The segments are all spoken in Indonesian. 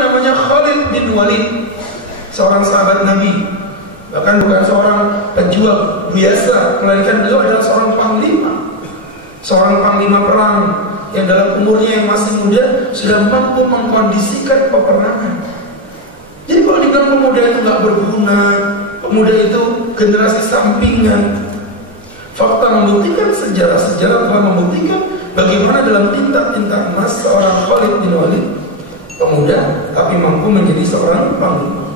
namanya Khalid bin Walid, seorang sahabat Nabi. Bahkan bukan seorang pejuang biasa, melainkan beliau adalah seorang panglima perang yang dalam umurnya yang masih muda sudah mampu mengkondisikan peperangan. Jadi kalau dibilang pemuda itu gak berguna, pemuda itu generasi sampingan, fakta membuktikan, sejarah-sejarah telah membuktikan bagaimana dalam tinta-tinta emas seorang Khalid bin Walid, pemuda tapi mampu menjadi seorang panglima.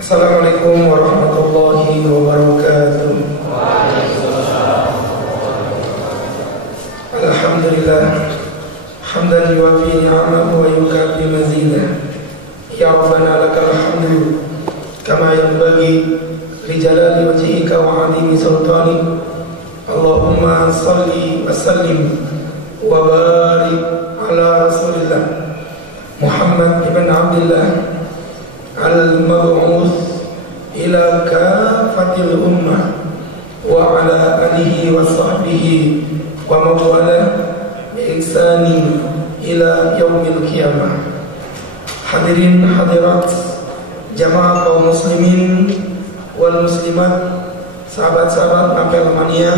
Assalamualaikum warahmatullahi wabarakatuh. Alhamdulillah, hamdan yuwafi ni'amahu wa yukafi mazidah. Ya Rabbana lakal hamdu kama yanbaghi li jalali wajhika wa 'azimi sultanik. Allahumma salli wa sallim wa barik ala Rasulillah Muhammad ibn Abdullah al-mab'uts ila kafatil ummah wa ala alihi wa sahbihi wa mawala bi ihsani ila yaumil qiyamah. Hadirin hadirat jamaah kaum muslimin wal muslimat, sahabat-sahabat Ngapel Mania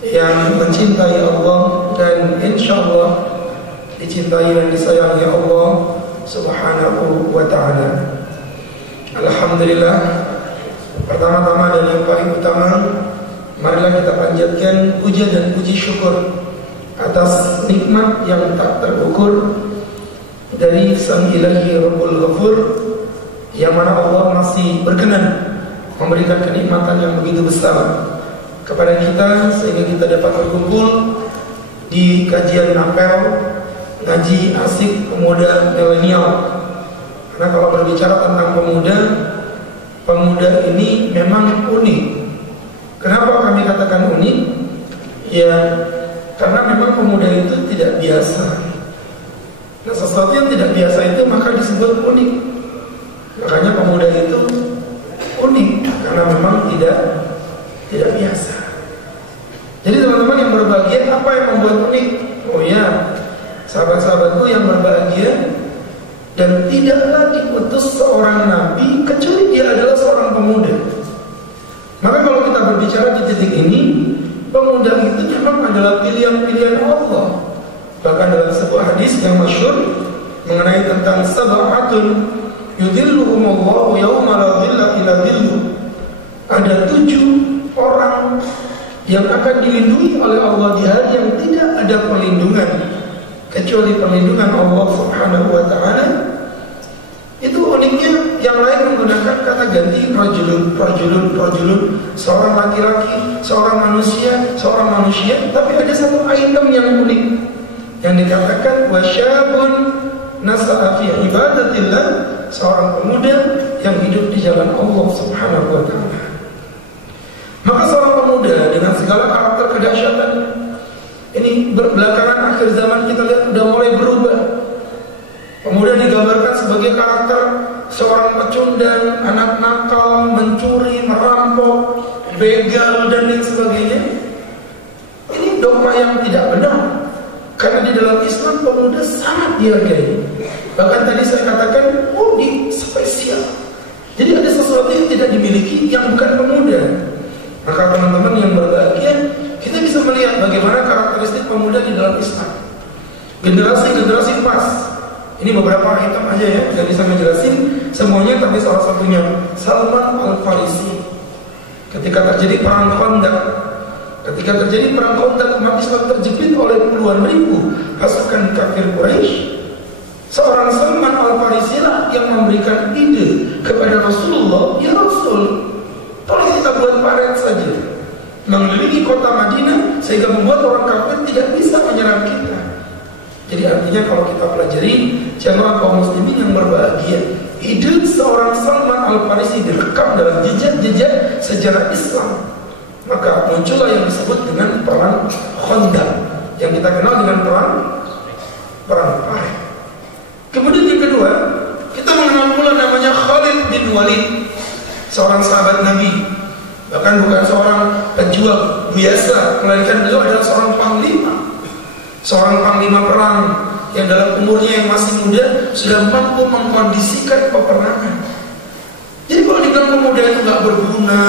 yang mencintai Allah dan insyaallah dicintai dan disayangi Allah Subhanahu wa ta'ala. Alhamdulillah, pertama-tama dan yang paling utama, marilah kita panjatkan puja dan puji syukur atas nikmat yang tak terukur dari Sang Ilahi Rabbul Ghafur, yang mana Allah masih berkenan memberikan kenikmatan yang begitu besar kepada kita sehingga kita dapat berkumpul di kajian Ngapel, ngaji asik pemuda milenial. Karena kalau berbicara tentang pemuda ini memang unik. Kenapa kami katakan unik? Ya, karena memang pemuda itu tidak biasa. Nah, sesuatu yang tidak biasa itu maka disebut unik. Makanya pemuda itu unik karena memang tidak biasa. Jadi teman-teman yang berbahagia, apa yang membuat unik? Oh ya, sahabat-sahabatku yang berbahagia, dan tidaklah diutus seorang nabi kecuali dia adalah seorang pemuda. Maka kalau kita berbicara di titik ini, pemuda itu memang adalah pilihan-pilihan Allah. Bahkan dalam sebuah hadis yang masyhur mengenai tentang sab'atun yudhilluhumullahu yawma la dhilla illa dhilluh. Ada 7 orang yang akan dilindungi oleh Allah di hari yang tidak ada perlindungan kecuali perlindungan Allah Subhanahu wa ta'ala. Itu uniknya, yang lain menggunakan kata ganti rajulun, seorang laki-laki, seorang manusia, tapi ada satu item yang unik yang dikatakan wasyabun nasa'a fi ibadatillah, seorang pemuda yang hidup di jalan Allah Subhanahu wa ta'ala. Maka seorang pemuda dengan segala karakter kedahsyatan ini belakangan akhir zaman kita lihat sudah mulai berubah. Pemuda digambarkan sebagai karakter seorang pecundang, anak nakal, mencuri, merampok, begal dan lain sebagainya. Ini dogma yang tidak benar. Karena di dalam Islam pemuda sangat dihargai. Bahkan tadi saya katakan spesial. Jadi ada sesuatu yang tidak dimiliki yang bukan pemuda. Maka teman-teman yang berbahagia, kita bisa melihat bagaimana karakteristik pemuda di dalam Islam. Generasi pas. Ini beberapa item aja ya, tidak bisa menjelasin semuanya, tapi salah satunya Salman Al-Farisi. Ketika terjadi perang Khandaq, umat Islam terjepit oleh puluhan ribu pasukan kafir Quraisy. Seorang Salman Al-Farisi lah yang memberikan ide kepada Rasulullah, ya Rasul, tolong kita buat paret saja mengelilingi kota Madinah sehingga membuat orang kafir tidak bisa menyerang kita. Jadi artinya kalau kita pelajari jamaah kaum muslimin yang berbahagia, ide seorang Salman Al-Farisi direkam dalam jejak-jejak sejarah Islam. Maka muncullah yang disebut dengan perang Khandaq, yang kita kenal dengan perang Paret. Kemudian yang kedua, kita mengenal pula namanya Khalid bin Walid, seorang sahabat Nabi Bahkan bukan seorang pejuang biasa, melainkan beliau adalah seorang panglima. Seorang panglima perang yang dalam umurnya yang masih muda sudah mampu mengkondisikan peperangan. Jadi kalau dibilang pemuda itu gak berguna,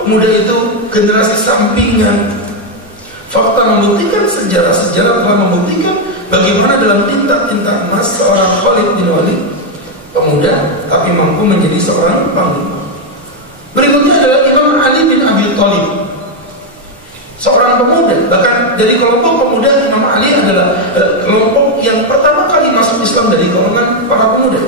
pemuda itu generasi sampingan, fakta membuktikan, sejarah-sejarah telah membuktikan bagaimana dalam tinta-tinta emas seorang Khalid bin Walid, pemuda tapi mampu menjadi seorang panglima. Berikutnya adalah Imam Ali bin Abi Thalib, seorang pemuda. Bahkan dari kelompok pemuda, Imam Ali adalah kelompok yang pertama kali masuk Islam dari golongan para pemuda.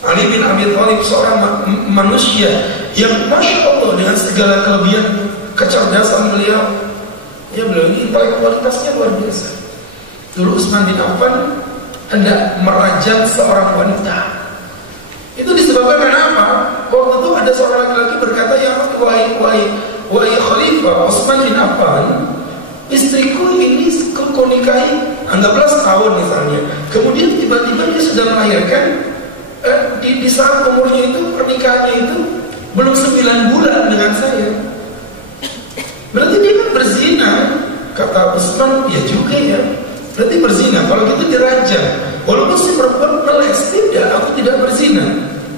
Ali bin Abi Thalib seorang manusia yang Masya Allah dengan segala kelebihan, kecerdasan beliau. Ya, beliau ini intelektualitasnya luar biasa. Dulu Utsman bin Affan hendak merajam seorang wanita. Itu disebabkan karena apa? Waktu itu ada seorang laki-laki berkata, ya wahai Khalifah Utsman bin Affan, istriku ini ku nikahi anggaplah setahun misalnya. Kemudian tiba-tiba dia sudah melahirkan. Di saat umurnya itu, pernikahannya itu belum 9 bulan dengan saya. Berarti dia kan berzina. Kata Utsman, ya juga ya, berarti berzina. Kalau gitu dirajam. Walaupun si perempuan meles, tidak, aku tidak berzina.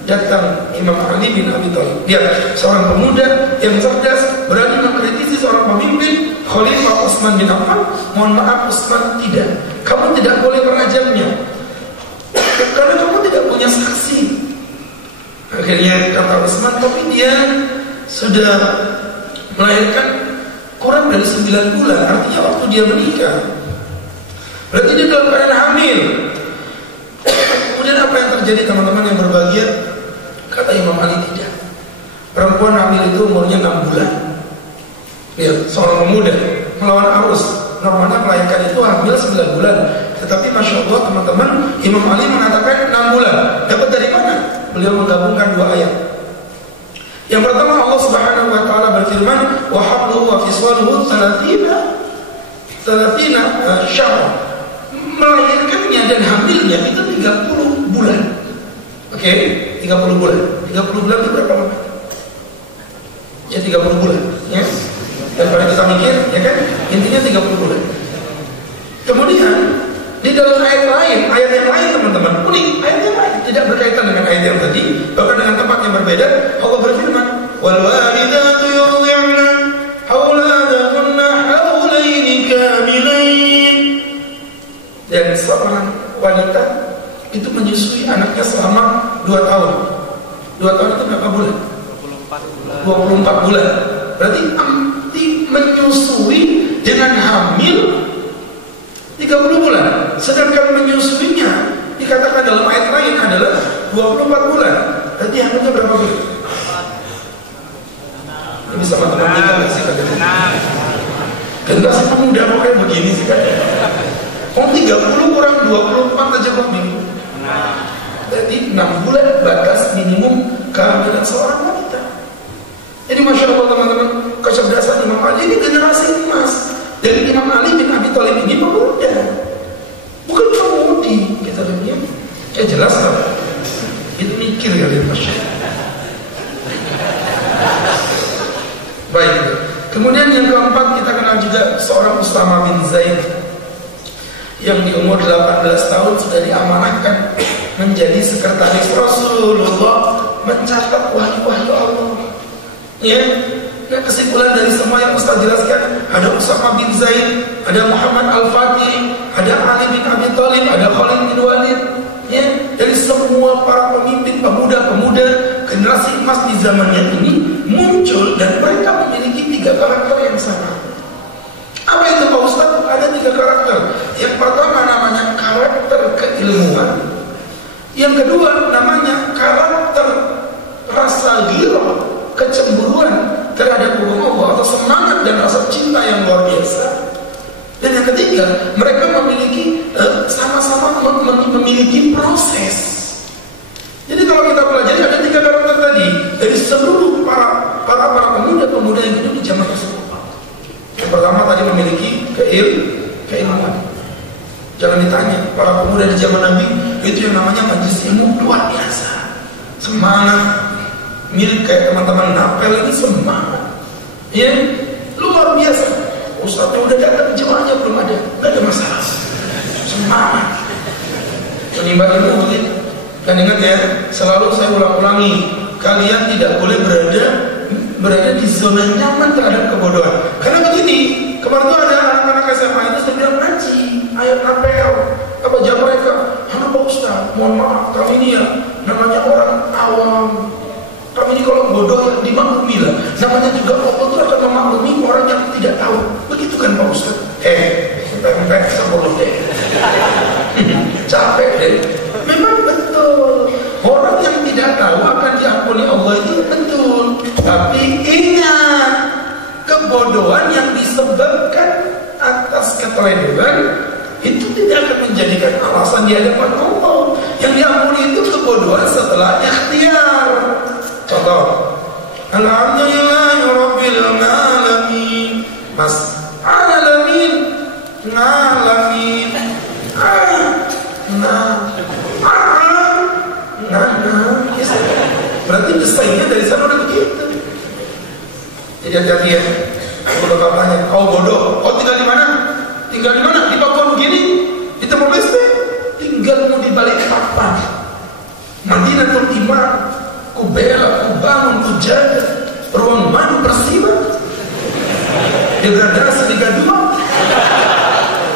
Datang Imam Ali bin Abi Thalib, dia seorang pemuda yang cerdas, berani mengkritisi seorang pemimpin, Khalifah Utsman bin Affan. Mohon maaf Utsman, tidak, kamu tidak boleh merajamnya karena kamu tidak punya saksi. Akhirnya kata Utsman, tapi dia sudah melahirkan kurang dari 9 bulan, artinya waktu dia menikah, berarti dia dalam keadaan hamil. Kemudian apa yang terjadi teman-teman yang berbahagia? Kata Imam Ali, tidak, perempuan hamil itu umurnya 6 bulan. Lihat, seorang pemuda melawan arus. Normalnya melahirkan itu hamil 9 bulan. Tetapi Masya Allah teman-teman, Imam Ali mengatakan 6 bulan. Dapat dari mana? Beliau menggabungkan 2 ayat. Yang pertama, Allah Subhanahu wa taala berfirman, wa hamluhu wa fiswaluhu 30 syahr. Melahirkannya dan hamilnya itu 30 bulan. Oke, 30 bulan. 30 bulan itu berapa lama? Ya 30 bulan, ya. Daripada kita mikir, ya kan? Intinya 30 bulan. Kemudian di dalam ayat yang lain teman-teman, unik, ayat yang lain tidak berkaitan dengan ayat yang tadi, bahkan dengan tempat yang berbeda. Allah berfirman, wal walidatu yurdi'na auladahunna haulaini kamilain. Dan seorang wanita itu menyusui anaknya selama 2 tahun. 2 tahun itu berapa bulan? 24 bulan. Berarti menyusui dengan hamil 30 bulan. Sedangkan menyusuinya dikatakan dalam ayat lain adalah 24 bulan. Berarti hamilnya berapa bulan? Ini bisa matematika nggak sih kalian? Generasi pemuda kok kayak begini sih kalian? 30 kurang 24 aja kok minggu. Jadi 6 bulan batas minimum kehamilan seorang wanita. Jadi Masya Allah teman-teman, kecerdasan Imam Ali ini generasi emas. Dan Imam Ali bin Abi Thalib ini pemuda, bukan pemudi. Kita lihat, ya jelas lah. Itu mikir kalian Masya Allah. Baik. Kemudian yang keempat, kita kenal juga seorang Usama bin Zaid yang di umur 18 tahun sudah diamanahkan menjadi sekretaris Rasulullah, mencatat wahyu-wahyu Allah. Ya, nah kesimpulan dari semua yang Ustaz jelaskan, ada Usama bin Zaid, ada Muhammad Al-Fatih, ada Ali bin Abi Thalib, ada Khalid bin Walid. Ya, dari semua para pemimpin pemuda-pemuda generasi emas di zamannya ini muncul dan mereka memiliki 3 karakter yang sama. Apa itu Pak Ustaz? Ada 3 karakter. Yang pertama namanya karakter keilmuan. Yang kedua namanya karakter rasa ghirah, kecemburuan terhadap hukum Allah atau semangat dan rasa cinta yang luar biasa. Dan yang ketiga, mereka memiliki sama-sama memiliki proses. Jadi kalau kita pelajari ada 3 karakter tadi dari seluruh para pemuda-pemuda yang hidup di zaman tersebut. Yang pertama tadi memiliki keilmuan. Jangan ditanya, para pemuda di zaman Nabi itu yang namanya majelis ilmu luar biasa. Semangat, mirip kayak teman-teman Napel ini semangat. Ya, luar biasa. Ustaz udah datang jemaahnya belum ada, nggak ada masalah. Semangat. Menimba ilmu begitu. Kan ingat ya, selalu saya ulang-ulangi, kalian tidak boleh berada di zona nyaman terhadap kebodohan. Karena begini, kemarin tuh ada anak-anak SMA itu sedang bilang ngaji ayat APL. Apa jawab mereka? Pak Ustaz, mohon maaf, kami ini ya namanya orang awam. Kami ini kalau bodoh ya dimaklumi lah. Namanya juga Allah itu akan memaklumi orang yang tidak tahu. Begitu kan Pak Ustaz? Sampai sepuluh deh. Capek deh. Memang betul. Orang yang tidak tahu akan diampuni Allah itu betul. Tapi ingat, kebodohan yang disebabkan atas keteledoran itu tidak akan menjadikan alasan di hadapan Allah. Yang diampuni itu kebodohan setelah ikhtiar. Contoh, Alhamdulillahirabbil alamin. Mas, alamin, ngalamin, berarti desainnya dari sana udah begitu. Jadi hati-hati ya. Aku bakal tanya, kau bodoh? Kau tinggal di mana? Tinggal di mana? Di Papua begini? Di Timor Leste? Tinggalmu di balik papan. Madinatul Iman. Ku bela, ku bangun, ku jaga. Ruang madu Persiba. Degradasi Liga 2.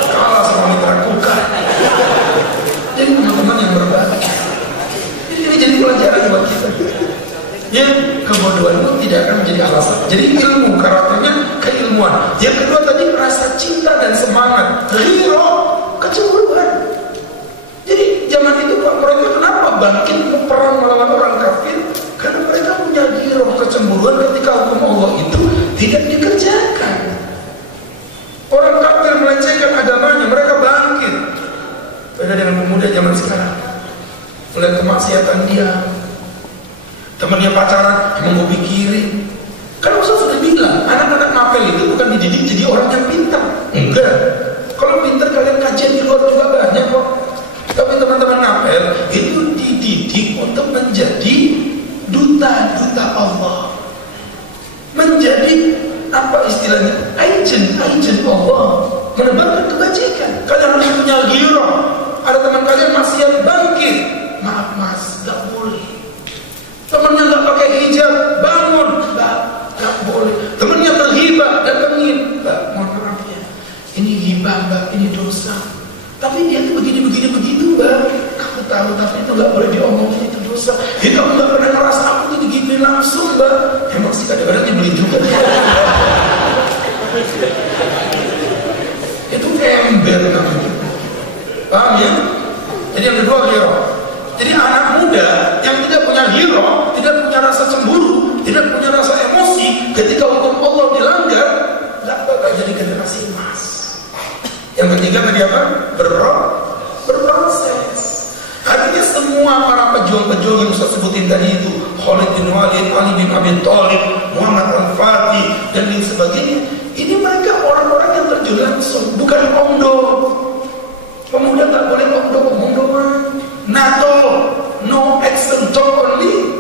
Kalah sama mitra Kukar. Jadi teman-teman yang berbagi. Ini jadi pelajaran buat kita. Ya, kebodohan itu tidak akan menjadi alasan. Jadi ilmu, karakternya keilmuan. Yang kedua tadi rasa cinta dan semangat. Ghiro, kecemburuan. Jadi zaman itu mereka kenapa bangkit perang melawan orang kafir? Karena mereka punya ghiro, kecemburuan ketika hukum Allah itu tidak dikerjakan. Orang kafir melecehkan agamanya, mereka bangkit. Beda dengan pemuda zaman sekarang. Melihat kemaksiatan dia, temannya pacaran, emang mau pikirin. Kan Ustaz sudah bilang, anak-anak ngapel itu bukan dididik jadi orang yang pintar. Enggak. Kalau pintar kalian kajian di luar juga banyak kok. Tapi teman-teman ngapel itu dididik untuk menjadi duta-duta Allah. Menjadi apa istilahnya? Agent Allah. Menebarkan kebajikan. Kalian harus punya ghirah. Ada teman kalian maksiat bangkit. Maaf mas, gak boleh. Temennya nggak pakai hijab, bangun, nggak boleh. Temennya berghibah, datengin, mbak, mohon maaf ya, ini ghibah mbak, ini dosa. Tapi dia tuh begini begitu mbak. Kamu tahu, tapi itu nggak boleh diomongin, itu dosa. Ya kamu nggak pernah merasa aku tuh digituin langsung mbak. Emang sih kadang-kadang dibeli juga. Itu ember namanya. Paham ya? Jadi yang kedua ghirah. Jadi anak muda yang tidak punya ghirah, tidak punya rasa cemburu, tidak punya rasa emosi ketika hukum Allah dilanggar, tidak bakal jadi generasi emas. Yang ketiga tadi apa? Berproses. Artinya semua para pejuang-pejuang yang Ustaz sebutin tadi itu, Khalid bin Walid, Ali bin Abi Thalib, Muhammad Al-Fatih dan lain sebagainya, ini mereka orang-orang yang terjun langsung, bukan omdo. Pemuda tak boleh omdo-omdoan. NATO, no action, talk only.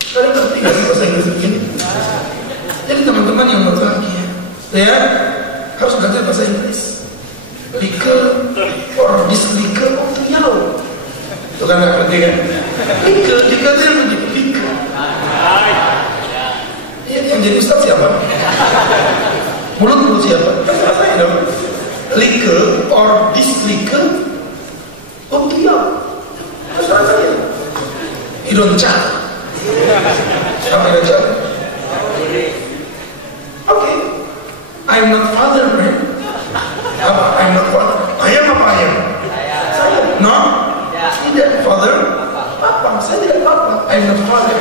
Kalian ngerti gak sih bahasa Inggris begini? Jadi teman-teman yang berbahagia, ya harus belajar bahasa Inggris. Legal or dislegal of the yellow. Itu kan gak ngerti kan? Legal, legal itu yang menjadi legal. Yang jadi ustaz siapa? Mulut siapa? Kan saya dong. Legal or dislegal of the yellow. Terserah saya. Idonca. Apa idonca? Okay. I'm not father, man. Apa? I'm not father. Ayam apa ayam? Saya. No? Tidak. Father? Papa. Saya tidak papa. I'm not father.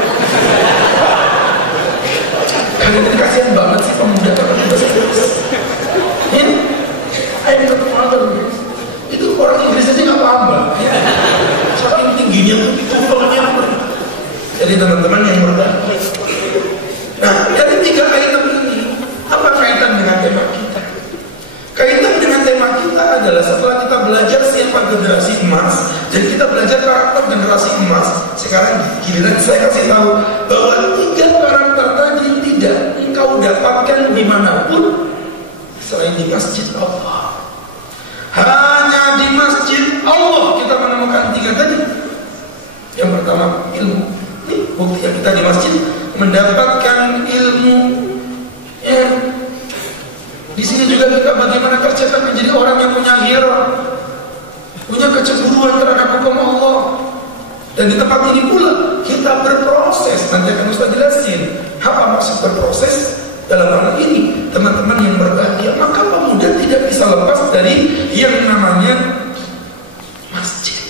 Kalian ini kasihan banget sih pemuda kalau bahasa Inggris. Ya? I'm not father, man. Itu orang Inggris aja nggak paham, Mbak. Saking tingginya tuh titelnya. Jadi teman-teman yang berbagi. Nah, yang ketiga kaitan ini, apa kaitan dengan tema kita? Kaitan dengan tema kita adalah setelah kita belajar siapa generasi emas dan kita belajar karakter generasi emas, sekarang giliran saya kasih tahu bahwa 3 karakter tadi tidak masjid Allah. Hanya di masjid Allah kita menemukan 3 tadi. Yang pertama ilmu. Ini bukti yang kita di masjid mendapatkan ilmu. Ya. Di sini juga kita bagaimana tercetak menjadi orang yang punya ghirah, punya kecemburuan terhadap hukum Allah. Dan di tempat ini pula kita berproses. Nanti akan Ustaz jelasin apa maksud berproses dalam hal ini. Teman-teman yang berbahagia, maka pemuda tidak bisa lepas dari yang namanya masjid.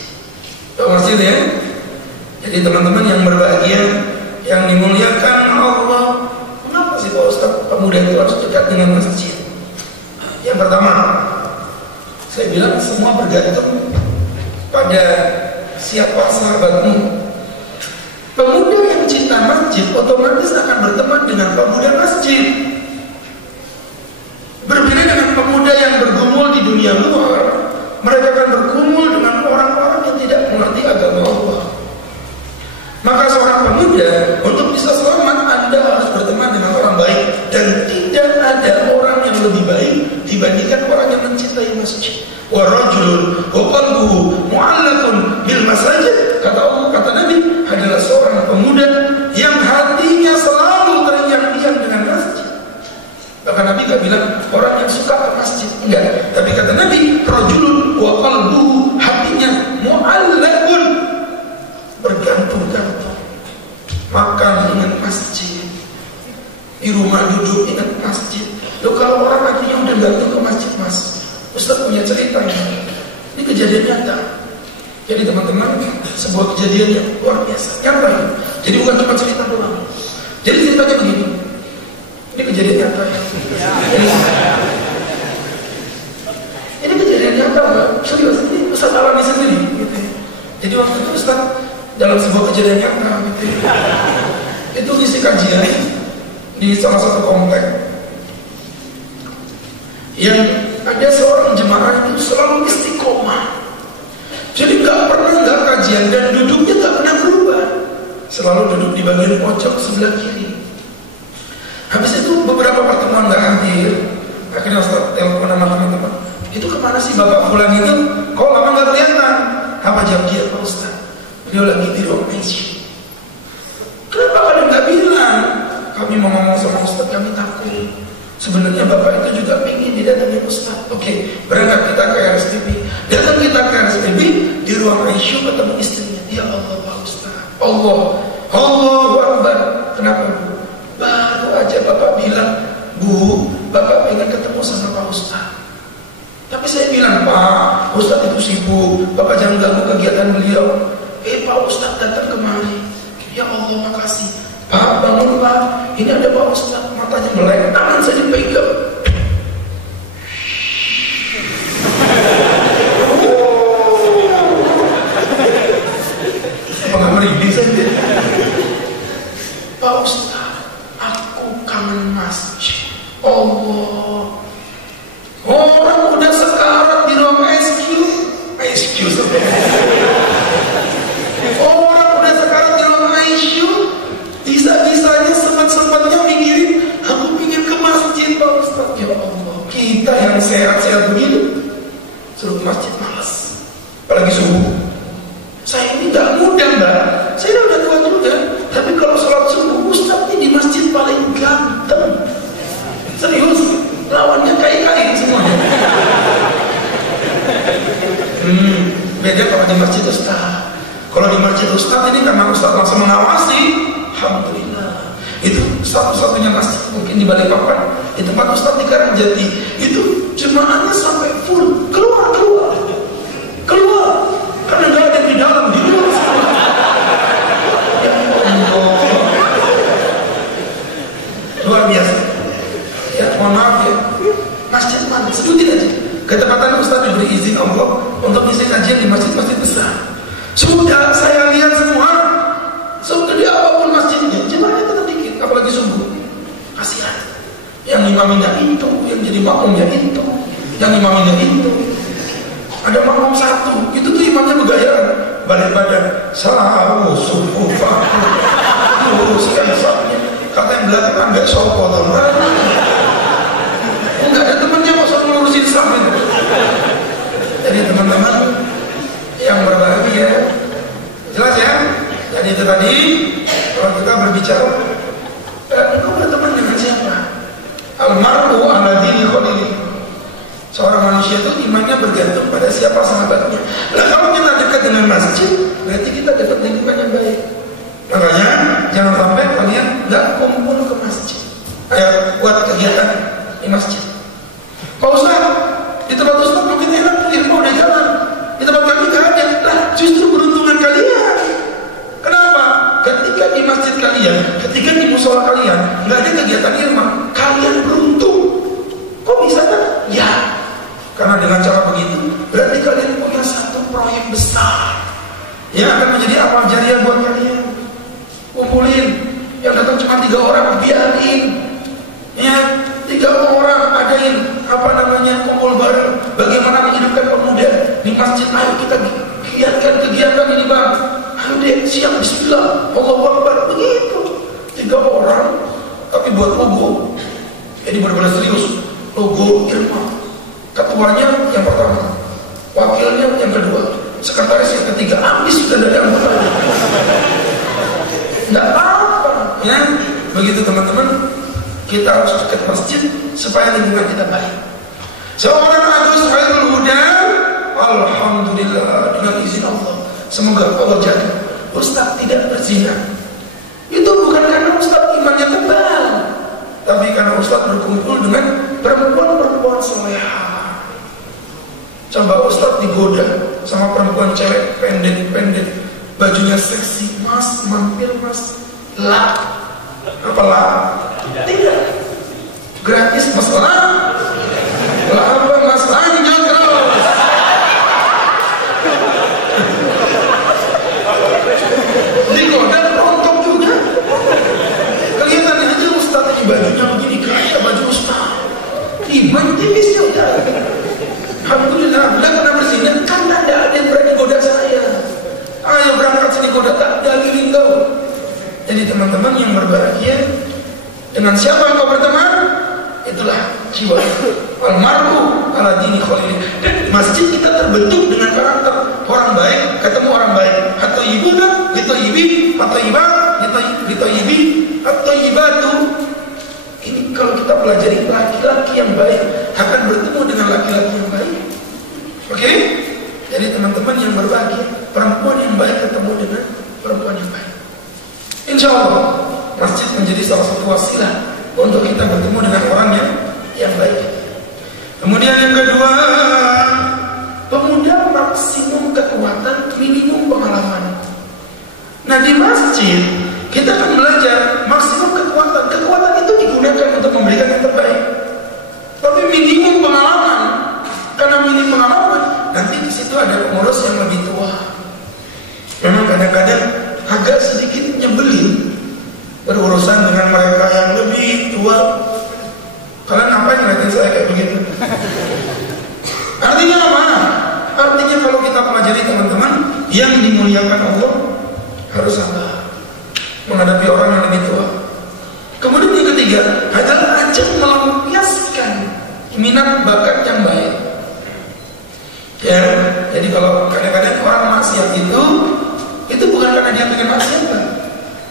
Tahu masjid ya? Jadi teman-teman yang berbahagia, yang dimuliakan Allah, kenapa sih Pak Ustaz pemuda itu harus dekat dengan masjid? Yang pertama, saya bilang semua bergantung pada siapa sahabatmu. Pemuda yang cinta masjid otomatis akan berteman dengan pemuda masjid. Berbeda dengan pemuda yang bergumul di dunia luar, mereka akan bergumul dengan orang-orang yang tidak mengerti agama Allah. Maka seorang pemuda untuk bisa selamat, Anda harus berteman dengan orang baik. Dan tidak ada orang yang lebih baik dibandingkan orang yang mencintai masjid. Wa rajulun wa qalbuhu mu'allaqun bil masajid, kata Allah, kata Nabi, adalah seorang pemuda yang hatinya selalu terngiang-ngiang dengan masjid. Bahkan Nabi gak bilang orang yang suka ke masjid, enggak. Tapi kata Nabi, rajulun wa qalbuhu, hatinya mu'allaqun, bergantung-gantung. Makan dengan masjid, di rumah duduk dengan masjid. Loh, kalau orang hatinya udah gantung ke masjid, Mas, Ustaz punya cerita ini kejadian nyata. Jadi teman-teman, sebuah kejadian yang luar biasa, nyata ya. Jadi bukan cuma cerita doang. Jadi ceritanya begini. Ini kejadian nyata ya. Ini kejadian nyata, Mbak. Serius, ini Ustaz alami sendiri gitu. Jadi waktu itu Ustaz dalam sebuah kejadian nyata gitu. Itu ngisi kajian di salah satu komplek yang ada seorang jemaah itu selalu istiqomah. Jadi gak pernah gak kajian dan duduknya gak pernah berubah. Selalu duduk di bagian pojok sebelah kiri. Habis itu beberapa pertemuan gak hadir. Akhirnya Ustaz telepon sama teman-teman, itu kemana sih Bapak Fulan itu? Kok lama gak kelihatan? Apa jawab dia, Pak Ustaz? Beliau lagi di ruang ICU. Kenapa kalian gak bilang? Kami mau ngomong sama Ustaz, kami takut. Sebenarnya Bapak itu juga ingin didatangi Ustaz. Oke, berangkat kita ke RSPB. Datang kita ke RSPB, di ruang ICU ketemu istrinya. Ya Allah Pak Ustaz, Allahu Akbar. Kenapa Bu? Baru aja Bapak bilang, Bu, Bapak ingin ketemu sama Pak Ustaz. Tapi saya bilang, Pak, Ustaz itu sibuk, Bapak jangan ganggu kegiatan beliau. Pak Ustaz datang kemari. Ya Allah, makasih. Pak, bangun Pak, ini ada Pak Ustaz, matanya melek, tangan saya dipegang. Apa gak merinding saja? Pak Ustaz, aku kangen masjid. Allah, orang udah sekarat di ruang ICU sampai. Orang udah sekarat di ruang ICU, bisa-bisanya sempat-sempatnya mikirin, aku ingin ke masjid Pak Ustaz. Ya Allah, kita yang sehat-sehat begitu suruh ke masjid malas, apalagi subuh. Saya ini gak muda Mbak, saya udah tua juga, tapi kalau sholat subuh Ustaz ini di masjid paling ganteng. Serius, lawannya kai-kai semuanya. Beda kalau di masjid Ustaz. Kalau di masjid Ustaz ini karena Ustaz langsung mengawasi, alhamdulillah. Itu satu-satunya masjid mungkin di Balikpapan, di tempat Ustaz di Karangjati. Itu jemaahnya sampai full, keluar, karena nggak ada di dalam, di luar semua. Ya Allah, luar biasa. Ya, mohon maaf ya, masjid mana? Sebutin aja. Ketepatan Ustaz diberi izin Allah untuk isi kajian di masjid-masjid besar. Sudah saya lihat semua, segede apapun masjidnya, jemaahnya tetap dikit, apalagi subuh. Kasihan. Yang imamnya itu, yang jadi makmumnya itu, yang imamnya itu. Ada makmum satu, itu tuh imamnya bergaya balik badan, sawu subuh fakir, luruskan safnya. Kata yang belakang ambil sopo, enggak ada temannya kok sama insaf itu. Jadi teman-teman yang berbahagia, jelas ya. Jadi itu tadi kalau kita berbicara, engkau berteman dengan siapa? Almar'u ala dini khalili. Seorang manusia itu imannya bergantung pada siapa sahabatnya. Nah kalau kita dekat dengan masjid, berarti kita dapat lingkungan yang baik. Makanya jangan sampai kalian nggak kumpul ke masjid. Ayo buat kegiatan di masjid. Pak Ustaz, di tempat Ustaz mungkin enak ilmu udah jalan. Di tempat kami nggak ada. Nah justru beruntungan kalian. Kenapa? Ketika di masjid kalian, ketika di musola kalian nggak ada kegiatan ilmu, kalian beruntung. Kok bisa kan? Ya, karena dengan cara begitu berarti kalian punya satu proyek besar yang akan menjadi amal jariah buat kalian. Kumpulin, yang datang cuma 3 orang, biarin. Ya, 3 orang adain kumpul bareng. Bagaimana menghidupkan pemuda di masjid? Ayo kita giatkan kegiatan ini bang. Ayo deh, siap, bismillah, Allahu Akbar, begitu. 3 orang, tapi buat logo. Jadi benar-benar serius. Logo Irma. Ketuanya yang pertama, wakilnya yang kedua, sekretaris yang ketiga. Habis sudah dari anggotanya. Tidak apa-apa, ya. Begitu teman-teman, kita harus dekat masjid supaya lingkungan kita baik. Seorang Agus Khairul Huda, alhamdulillah dengan izin Allah. Semoga Allah jaga Ustaz tidak berzina. Itu bukan karena Ustaz imannya tebal, tapi karena Ustaz berkumpul dengan perempuan-perempuan soleha. Coba Ustaz digoda sama perempuan cewek pendek-pendek, bajunya seksi, mas, mampir mas. Lah, apalah? Tidak. Gratis mas lah. Lah apa mas, lanjut terus. Digoda rontok juga. Kelihatannya aja Ustaz ini bajunya begini, kayak baju Ustaz. Iman tipisnya udah. Alhamdulillah, udah pernah berzina, kan ada yang berani goda saya. Ayo berangkat sini goda, tak dalilin kau. Jadi teman-teman yang berbahagia, dengan siapa engkau berteman? Itulah jiwa. Almar'u ala dini khalili. Dan masjid kita terbentuk dengan karakter orang baik ketemu orang baik. At-thayyibuna lit-thayyibi, at-thayyibat lit-thayyibi, at-thayyibatu. Ini kalau kita pelajari, laki-laki yang baik akan bertemu dengan laki-laki yang baik. Oke? Jadi teman-teman yang berbahagia, perempuan yang baik ketemu dengan perempuan yang baik. Insya Allah masjid menjadi salah satu wasilah untuk kita bertemu dengan orang yang baik. Kemudian yang kedua, pemuda maksimum kekuatan, minimum pengalaman. Nah di masjid kita akan belajar maksimum kekuatan. Kekuatan itu digunakan untuk memberikan yang terbaik. Tapi minimum pengalaman, karena minim pengalaman, nanti di situ ada pengurus yang lebih tua. Memang kadang-kadang agak sedikit nyebelin berurusan dengan mereka yang lebih tua. Kalian ngapain ngeliatin saya kayak begitu? Artinya apa? Artinya kalau kita pelajari teman-teman, yang dimuliakan Allah harus sabar menghadapi orang yang lebih tua. Kemudian yang ketiga adalah ajang melampiaskan minat bakat yang baik. Ya, jadi kalau kadang-kadang orang maksiat itu bukan karena dia pengen maksiat, Pak.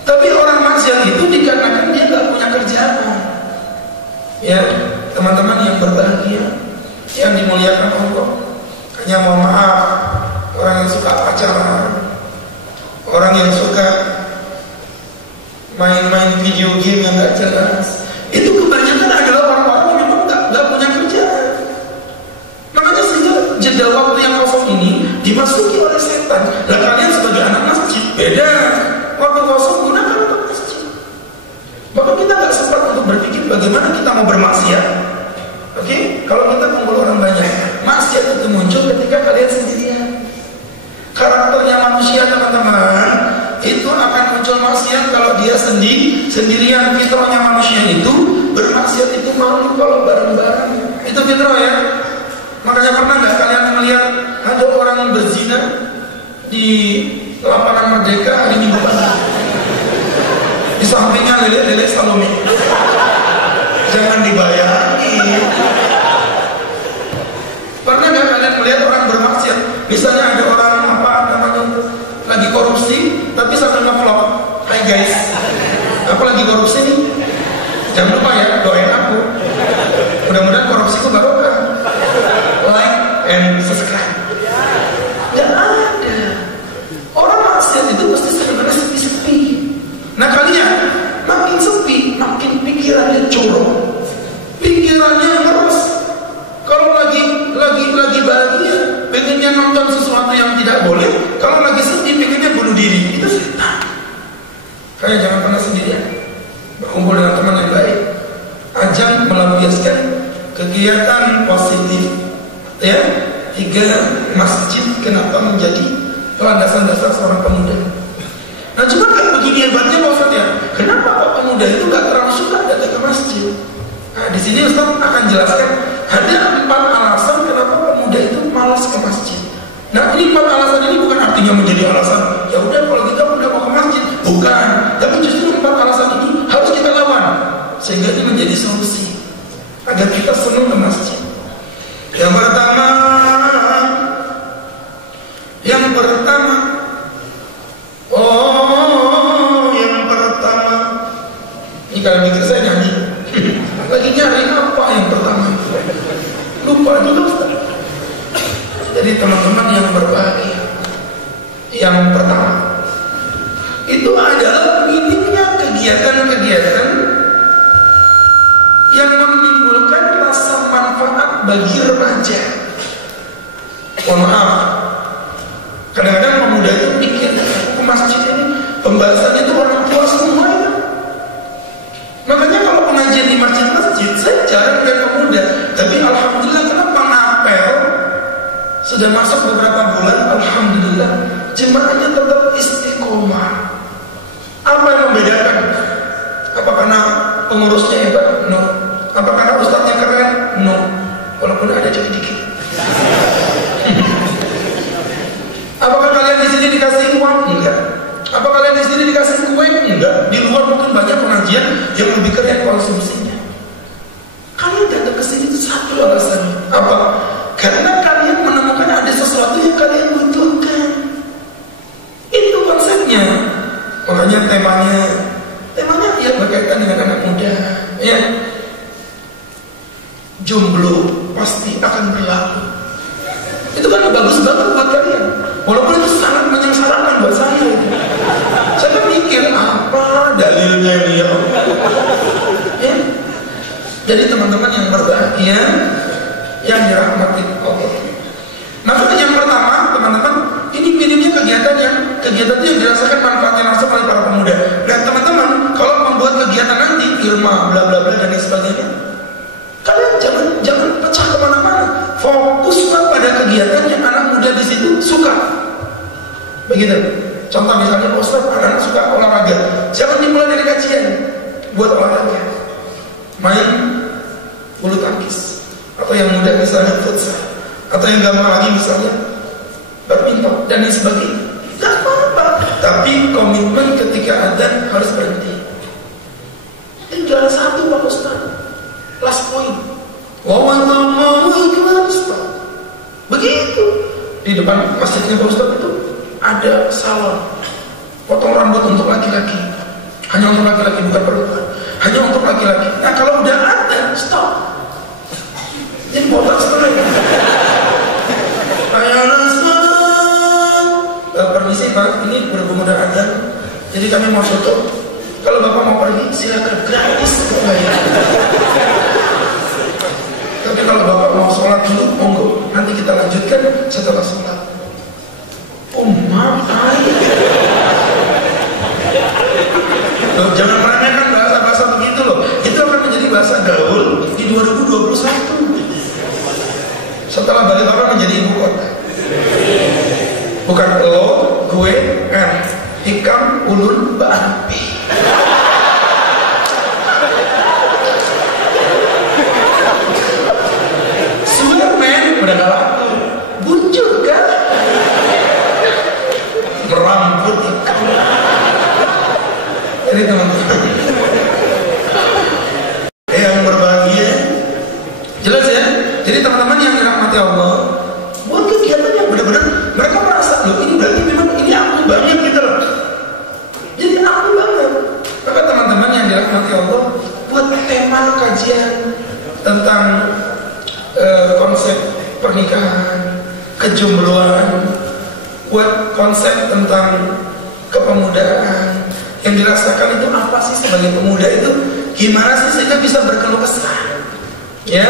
Tapi orang maksiat itu dikarenakan dia nggak punya kerjaan. Ya, teman-teman yang berbahagia, yang dimuliakan Allah. Hanya mohon maaf, orang yang suka pacaran, orang yang suka main-main video game yang nggak jelas, itu kebanyakan adalah orang-orang yang memang nggak punya kerjaan. Makanya sehingga jeda waktu yang kosong ini dimasuki oleh setan. Dan kalian sebagai anak masjid beda. Waktu kosong gunakan untuk masjid. Maka kita nggak sempat untuk berpikir bagaimana kita mau bermaksiat. Oke? Kalau kita kumpul orang banyak, maksiat itu muncul ketika kalian sendirian. Karakternya manusia teman-teman, itu akan muncul maksiat kalau dia sendirian. Fitrahnya manusia itu bermaksiat itu malu kalau bareng-bareng. Itu fitrah ya. Makanya pernah nggak kalian melihat ada orang berzina di lapangan Merdeka hari Minggu pagi? Di sampingnya lele Salome. Jangan dibayangin. guys. Apalagi korupsi nih. Jangan lupa ya, doain aku. Mudah-mudahan korupsiku barokah. Like and subscribe. Gak ada. Orang maksiat itu pasti sebenarnya sepi-sepi. Nah kalian makin sepi, makin pikirannya curang, pikirannya ngeres. Kalau lagi bahagia, pengennya nonton sesuatu yang tidak boleh. Kalau lagi sedih, pengennya bunuh diri. Itu setan. Kalian jangan pernah sendirian. Berkumpul dengan teman yang baik. Ajang melampiaskan kegiatan positif. Ya, 3 masjid kenapa menjadi landasan dasar seorang pemuda. Nah cuma kan begini hebatnya Pak Ustaz ya. Kenapa Pak pemuda itu gak terlalu suka datang ke masjid? Nah di sini Ustaz akan jelaskan ada 4 alasan kenapa pemuda itu malas ke masjid. Nah ini 4 alasan ini bukan artinya menjadi alasan ya udah kalau kita udah mau ke masjid, bukan. Tapi justru 4 alasan ini harus kita lawan sehingga ini menjadi solusi agar kita senang ke masjid. Yang pertama, ini kalian mikir saya nyanyi, lagi nyari apa yang pertama? Lupa juga Ustaz. Jadi teman-teman yang berbahagia, yang pertama itu adalah minimnya kegiatan-kegiatan yang menimbulkan rasa manfaat bagi remaja. Mohon maaf, kadang-kadang pemuda itu pikir ke masjid ini pembahasannya itu orang tua semua ya. Makanya kalau pengajian di masjid-masjid saya jarang lihat pemuda. Tapi alhamdulillah kenapa ngapel sudah masuk beberapa bulan, alhamdulillah jemaahnya tetap istiqomah. Apa yang membedakan? Apa karena pengurusnya hebat? No. Apa karena ustadznya keren? No. Walaupun ada dikit-dikit. Apakah kalian di sini dikasih uang? Enggak. Apa kalian di sini dikasih kue? Enggak. Di luar mungkin banyak pengajian yang lebih keren konsumsinya. Kalian datang ke sini itu satu alasannya. Apa? Karena kalian menemukan ada sesuatu yang kalian butuhkan. Itu konsepnya. Makanya temanya ya berkaitan dengan anak muda. Ya. Jomblo pasti akan berlalu. Itu kan bagus banget buat kalian. Walaupun itu sangat menyengsarakan buat saya itu. Saya mikir apa dalilnya ini ya. Jadi teman-teman yang berbahagia, yang dirahmati Allah. Nah yang pertama teman-teman, ini minimnya kegiatan yang dirasakan manfaatnya langsung oleh para pemuda. Dan teman-teman, kalau membuat kegiatan nanti Irma, bla bla bla dan lain sebagainya, kalian jangan pecah kemana-mana. Fokuslah pada kegiatan yang anak muda di situ suka. Begitu. Contoh misalnya Ustaz, anak-anak suka olahraga. Jangan dimulai dari kajian. Buat olahraga. Main bulu tangkis. Atau yang muda misalnya futsal. Atau yang gampang lagi misalnya badminton dan lain sebagainya. Gak apa-apa. Tapi komitmen ketika adzan harus berhenti. Tinggal satu Pak Ustaz. Last point. Begitu. Di depan masjidnya Pak Ustaz itu ada salon potong rambut untuk laki-laki. Hanya untuk laki-laki, bukan perempuan. Hanya untuk laki-laki. Nah kalau udah ada, stop. Jadi botak setengah. Permisi Pak, ini berhubung udah adzan, jadi kami mau tutup. Kalau Bapak mau pergi, silakan, gratis bayar. Tapi kalau Bapak mau sholat dulu, monggo. Nanti kita lanjutkan setelah sholat. Oh maaf, loh, jangan meremehkan bahasa-bahasa begitu loh. Itu akan menjadi bahasa gaul di 2021. Setelah Balikpapan menjadi ibu kota. Bukan lo, gue, Ikam, Ulun, Ba'ampi. Superman udah gak laku. Buncur kan? Merambut Ikam. Jadi teman-teman yang berbahagia, jelas ya. Jadi teman-teman yang dirahmati Allah, buat kegiatan yang benar-benar mereka merasa loh ini berarti memang ini aku banget gitu loh. Jadi aku banget. kajian tentang konsep pernikahan, kejombloan, buat konsep tentang kepemudaan. Yang dirasakan itu apa sih sebagai pemuda itu? Gimana sih sehingga bisa berkeluh kesah? Ya,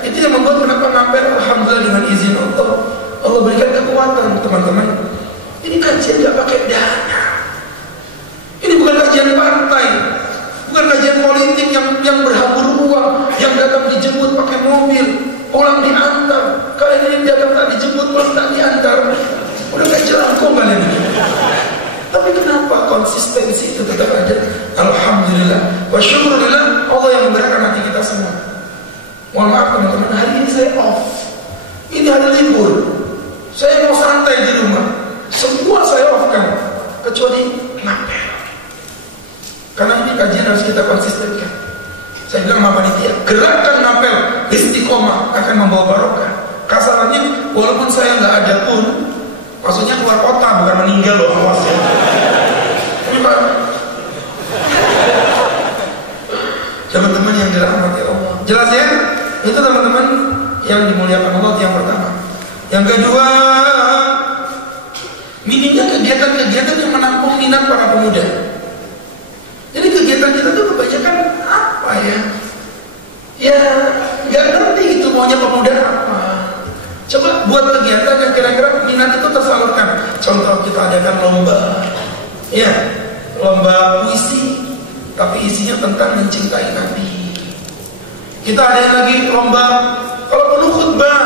itu yang membuat kenapa ngampir. Alhamdulillah dengan izin Allah berikan kekuatan teman-teman. Ini kajian gak pakai dana. Ini bukan kajian partai, bukan kajian politik yang berhamburan uang, yang datang dijemput pakai mobil, pulang diantar. Kalian ini datang tak dijemput, pulang tak diantar. Udah kayak jelangkung kalian ini. Tapi kenapa konsistensi itu tetap ada? Alhamdulillah wa syukurillah, Allah yang memberikan hati kita semua. Mohon maaf teman-teman, hari ini saya off. Ini hari libur. Saya mau santai di rumah. Semua saya off kan, kecuali ngapel. Karena ini kajian harus kita konsistenkan. Saya bilang sama panitia, gerakan ngapel istiqomah akan membawa barokah. Kasarannya, walaupun saya nggak ada pun, maksudnya keluar kota, bukan meninggal loh, awas ya. Ini Pak, teman-teman yang dirahmati Allah, jelas ya? Itu teman-teman yang dimuliakan Allah, yang pertama. Yang kedua, minimnya kegiatan-kegiatan yang menampung minat para pemuda. Jadi kegiatan kita tuh kebanyakan apa ya? Ya nggak ngerti itu maunya pemuda apa. Coba buat kegiatan yang kira-kira minat itu tersalurkan. Contoh kita adakan lomba, ya lomba puisi, tapi isinya tentang mencintai Nabi. Kita ada lagi lomba, kalau perlu khutbah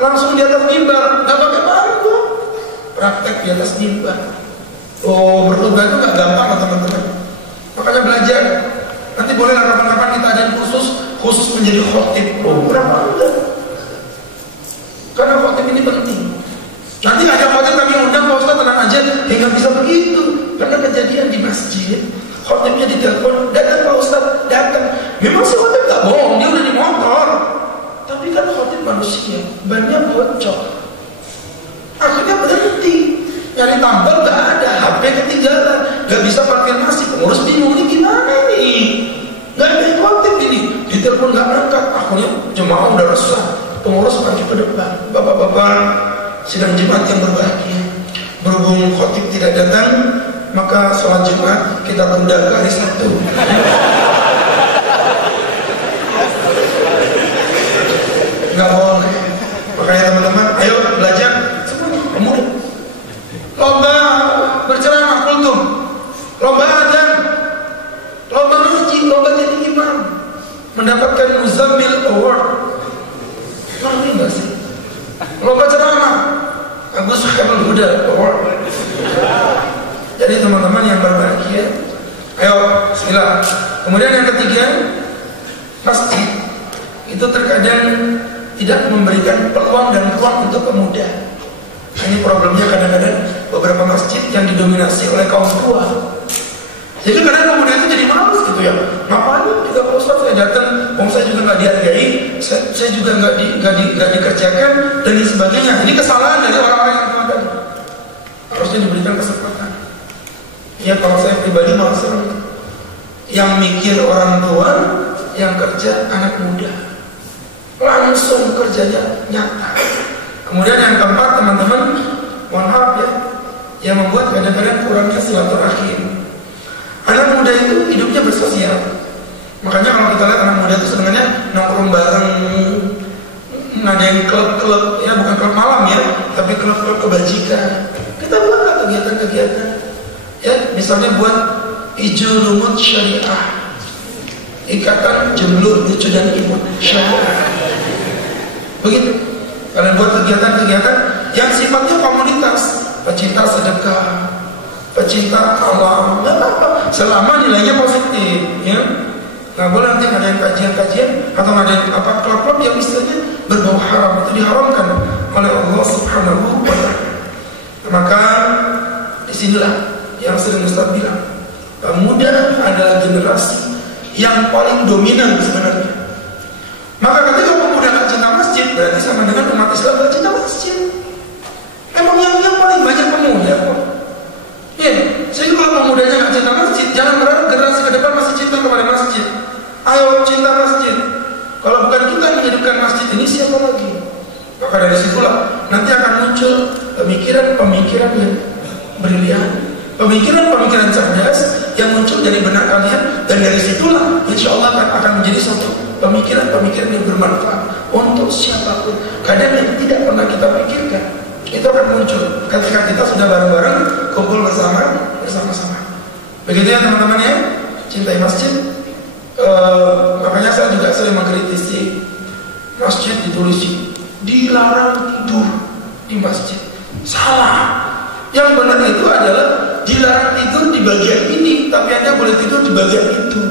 langsung di atas mimbar, nggak pakai bangku, praktek di atas mimbar. Oh, berkhutbah itu nggak gampang teman-teman. Makanya belajar. Nanti boleh kapan-kapan kita ada khusus menjadi khotib. Oh, berapa enggak? Karena khotib ini penting. Nanti ada khotib kami undang, Pak Ustaz tenang aja, nggak bisa begitu. Karena kejadian di masjid, khotibnya ditelepon, datang Pak Ustaz, datang. Memang si khotib nggak bohong, dia udah di motor. Tapi kan khotib manusia, bannya bocor. Akhirnya berhenti. Nyari tambal gak ada, HP ketinggalan, gak bisa konfirmasi, pengurus bingung, ini gimana nih? Gak ada yang khotib ini, ditelepon gak angkat, akhirnya jemaah udah resah, pengurus maju ke depan. Bapak-bapak sidang Jumat yang berbahagia, berhubung khotib tidak datang, maka sholat Jumat kita tunda ke hari Sabtu. Gak boleh. Makanya teman-teman, ayo belajar semuanya, pemuda. Lomba berceramah kultum, lomba adzan, lomba ngaji, lomba jadi imam, mendapatkan Muzammil Award. Ngerti nggak sih? Lomba ceramah, Agus Kamil Huda Award. Jadi teman-teman yang berbahagia, ayo bismillah. Kemudian yang ketiga, masjid itu terkadang tidak memberikan peluang dan ruang untuk pemuda. Ini problemnya kadang-kadang beberapa masjid yang didominasi oleh kaum tua. Jadi kadang pemuda itu jadi malas gitu ya. Ngapain juga Pak Ustaz saya datang, saya juga nggak dihargai, saya juga nggak dikerjakan dan sebagainya. Ini kesalahan dari orang-orang yang tua tadi. Harusnya diberikan kesempatan. Ya kalau saya pribadi malah serem. Yang mikir orang tua, yang kerja anak muda. Langsung kerjanya nyata. Kemudian yang keempat teman-teman, mohon maaf ya, yang membuat kadang-kadang kurangnya silaturahim. Anak muda itu hidupnya bersosial. Makanya kalau kita lihat anak muda itu sebenarnya nongkrong bareng, ngadain klub-klub, ya bukan klub malam ya, tapi klub-klub kebajikan. Kita buat kegiatan-kegiatan, ya misalnya buat hijau lumut syariah, ikatan jemblur lucu dan imut syariah. Begitu. Kalian buat kegiatan-kegiatan yang sifatnya komunitas, pecinta sedekah, pecinta alam, nggak apa-apa, selama nilainya positif, ya. Nggak boleh nanti ngadain kajian-kajian atau ngadain apa klub-klub yang istilahnya berbau haram, itu diharamkan oleh Allah Subhanahu wa Ta'ala. Maka disinilah yang sering Ustaz bilang, pemuda adalah generasi yang paling dominan sebenarnya. Maka ketika pemuda nggak cinta masjid, berarti sama dengan umat Islam nggak cinta masjid. Emang yang paling banyak pemuda kok. Ya, jadi kalau pemudanya nggak cinta masjid, jangan berharap generasi ke depan masih cinta kepada masjid. Ayo cinta masjid. Kalau bukan kita yang menghidupkan masjid ini, siapa lagi? Maka dari situlah nanti akan muncul pemikiran-pemikiran yang brilian, pemikiran-pemikiran cerdas yang muncul dari benak kalian, dan dari situlah insya Allah akan menjadi suatu pemikiran-pemikiran yang bermanfaat untuk siapapun. Kadang yang tidak pernah kita pikirkan itu akan muncul ketika kita sudah bareng-bareng kumpul bersama-sama. Begitu ya teman-teman ya, cintai masjid. Makanya saya juga sering mengkritisi masjid ditulis dilarang tidur di masjid. Salah. Yang benar itu adalah dilarang tidur di bagian ini, tapi Anda boleh tidur di bagian itu.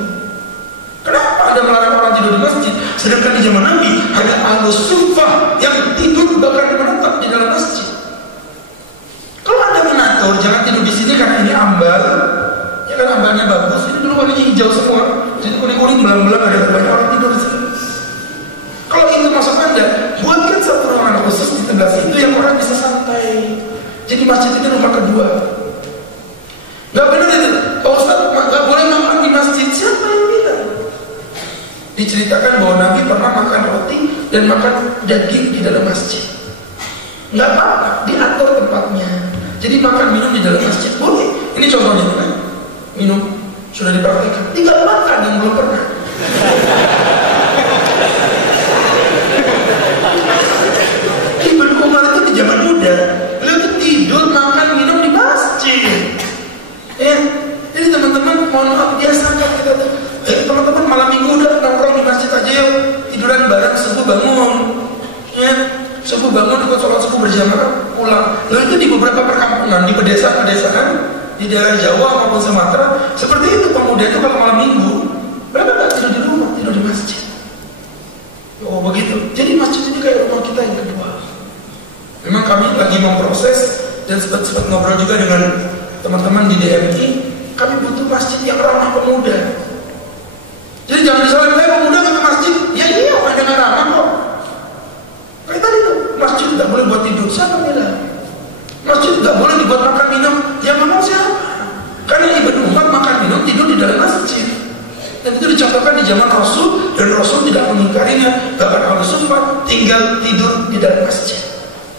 Kenapa ada melarang orang tidur di masjid? Sedangkan di zaman Nabi ada ahlus suffah yang tidur bahkan menetap di dalam masjid. Kalau Anda mengatur jangan tidur di sini karena ini ambal, ya kan ambalnya bagus, ini dulu warnanya hijau semua, jadi kuning-kuning belang-belang, ada banyak orang tidur di sini. Kalau itu maksud Anda, buatkan satu ruangan khusus di sebelah situ yang orang bisa santai. Jadi masjid ini rumah kedua. Gak benar itu, Pak Ustaz gak boleh makan di masjid. Siapa yang bilang? Diceritakan bahwa Nabi pernah makan roti dan makan daging di dalam masjid. Gak apa-apa, diatur tempatnya. Jadi makan minum di dalam masjid boleh. Ini contohnya kan? Minum sudah dipraktikkan. Tinggal makan yang belum pernah. Ibnu Umar itu di zaman muda, beliau itu tidur, makan, minum di masjid. Ya, jadi teman-teman, mohon maaf, biasakan kita tuh. Teman-teman malam minggu udah nongkrong di masjid aja yuk, tiduran bareng, subuh bangun. Ya, subuh bangun ikut sholat subuh berjamaah, pulang. Lalu itu di beberapa perkampungan, di pedesaan-pedesaan, di daerah Jawa maupun Sumatera, seperti itu pemuda itu kalau malam minggu, berapa tak tidur di rumah, tidur di masjid. Oh begitu. Jadi masjid ini kayak rumah kita yang kedua. Memang kami lagi memproses dan sempat ngobrol juga dengan teman-teman di DMI. Kami butuh masjid yang ramah pemuda. Jadi jangan disalahkan, pemuda ke masjid. Ya iya, dengan ramah kok. Kayak tadi tuh, masjid nggak boleh buat tidur. Siapa bilang? Masjid nggak boleh dibuat makan minum. Yang ngomong siapa? Karena Ibnu Umar makan minum tidur di dalam masjid. Dan itu dicontohkan di zaman Rasul, dan Rasul tidak mengingkarinya. Bahkan ahlus sunnah tinggal tidur di dalam masjid.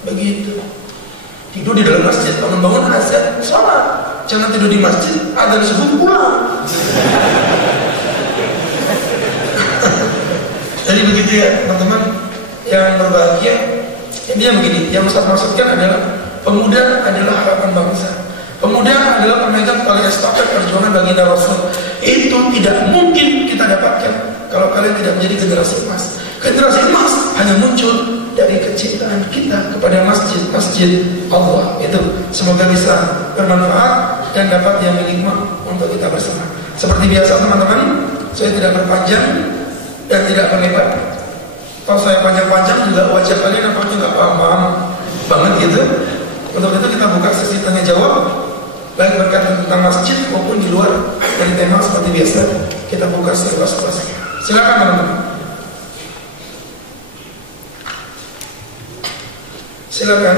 Begitu. Tidur di dalam masjid, bangun-bangun azan, sholat. Jangan tidur di masjid, azan subuh pulang. Jadi begitu ya teman-teman yang berbahagia. Intinya begini, yang Ustaz maksudkan adalah pemuda adalah harapan bangsa. Pemuda adalah pemegang tali estafet perjuangan baginda Rasul. Itu tidak mungkin kita dapatkan kalau kalian tidak menjadi generasi emas. Generasi emas hanya muncul dari kecintaan kita kepada masjid Allah. Itu semoga bisa bermanfaat dan dapat diambil hikmah untuk kita bersama. Seperti biasa teman-teman, saya tidak berpanjang dan tidak berlebar. Kalau saya panjang-panjang juga wajah kalian nampaknya nggak paham banget gitu. Untuk itu kita buka sesi tanya jawab, baik berkaitan tentang masjid maupun di luar dari tema seperti biasa. Kita buka seluas-luasnya. Silakan teman-teman. Silakan.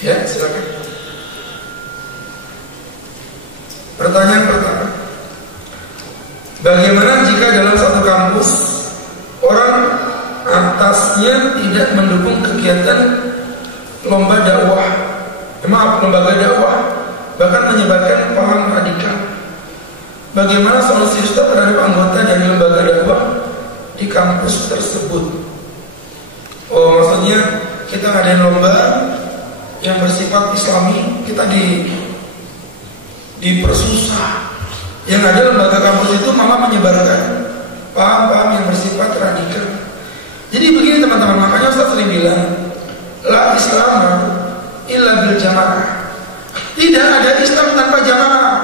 Ya, silakan. Pertanyaan pertama, bagaimana jika dalam satu kampus orang atasnya tidak mendukung kegiatan lomba dakwah, lembaga dakwah, bahkan menyebarkan paham radikal? Bagaimana solusi Ustaz terhadap anggota dari lembaga dakwah di kampus tersebut? Oh, maksudnya kita ngadain lomba yang bersifat Islami, kita dipersusah. Yang ada lembaga kampus itu malah menyebarkan paham-paham yang bersifat radikal. Jadi begini teman-teman, makanya Ustaz sering bilang, la Islam illa bil jamaah. Tidak ada Islam tanpa jamaah.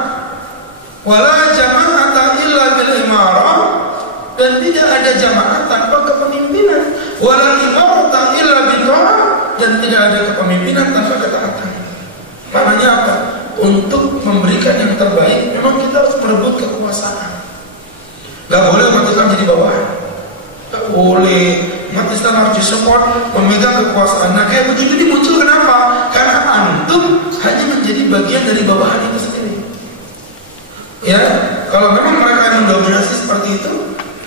Wala jama'ata illa bil imarah. Dan tidak ada jamaah tanpa kepemimpinan. Wala imarata illa bil ta'ah. Dan tidak ada kepemimpinan tanpa ketaatan. Maknanya apa? Untuk memberikan yang terbaik, memang kita harus merebut kekuasaan. Gak boleh umat Islam jadi bawahan. Gak boleh, umat Islam harus disupport memegang kekuasaan. Nah kayak begitu dimuncul kenapa? Karena antum hanya menjadi bagian dari bawahan itu sendiri. Ya, kalau memang mereka yang mendominasi seperti itu,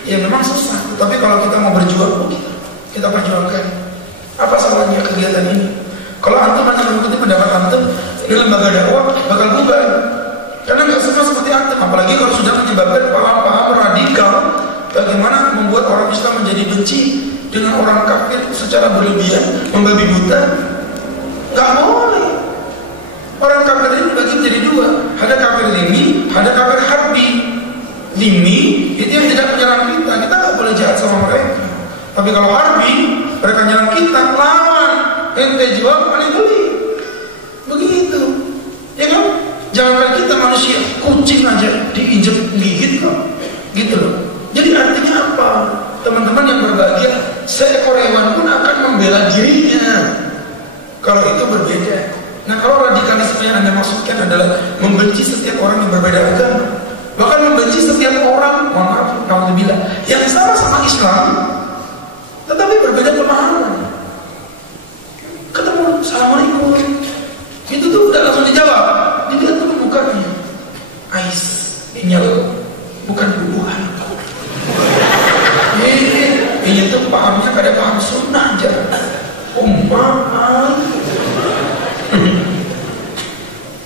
ya memang susah. Tapi kalau kita mau berjuang, kita perjuangkan. Apa salahnya kegiatan ini? Kalau antum hanya mengikuti pendapat antum, ini lembaga dakwah bakal bubar. Karena nggak semua seperti antum. Apalagi kalau sudah menyebabkan paham-paham radikal, bagaimana membuat orang Islam menjadi benci dengan orang kafir secara berlebihan, membabi buta. Nggak boleh. Orang kafir ini dibagi menjadi dua. Ada kafir dhimmi, ada kafir harbi. Dhimmi itu yang tidak menyerang kita nggak boleh jahat sama mereka. Tapi kalau harbi, mereka nyerang kita, lawan. Ente jual, ane beli. Begitu. Ya kan? Jangan kita manusia, kucing aja diinjek gigit kok. Gitu loh. Jadi artinya apa? Teman-teman yang berbahagia, seekor hewan pun akan membela dirinya. Kalau itu berbeda. Nah kalau radikalisme yang Anda maksudkan adalah membenci setiap orang yang berbeda agama, bahkan membenci setiap orang, maaf, naudzubillah, yang sama-sama Islam, tetapi berbeda pemahaman. Ketemu, assalamualaikum, itu tuh udah langsung dijawab. Dilihat tuh mukanya, ais, dinyal, bukan bubuhan. Ini tuh pahamnya kada paham sunnah aja.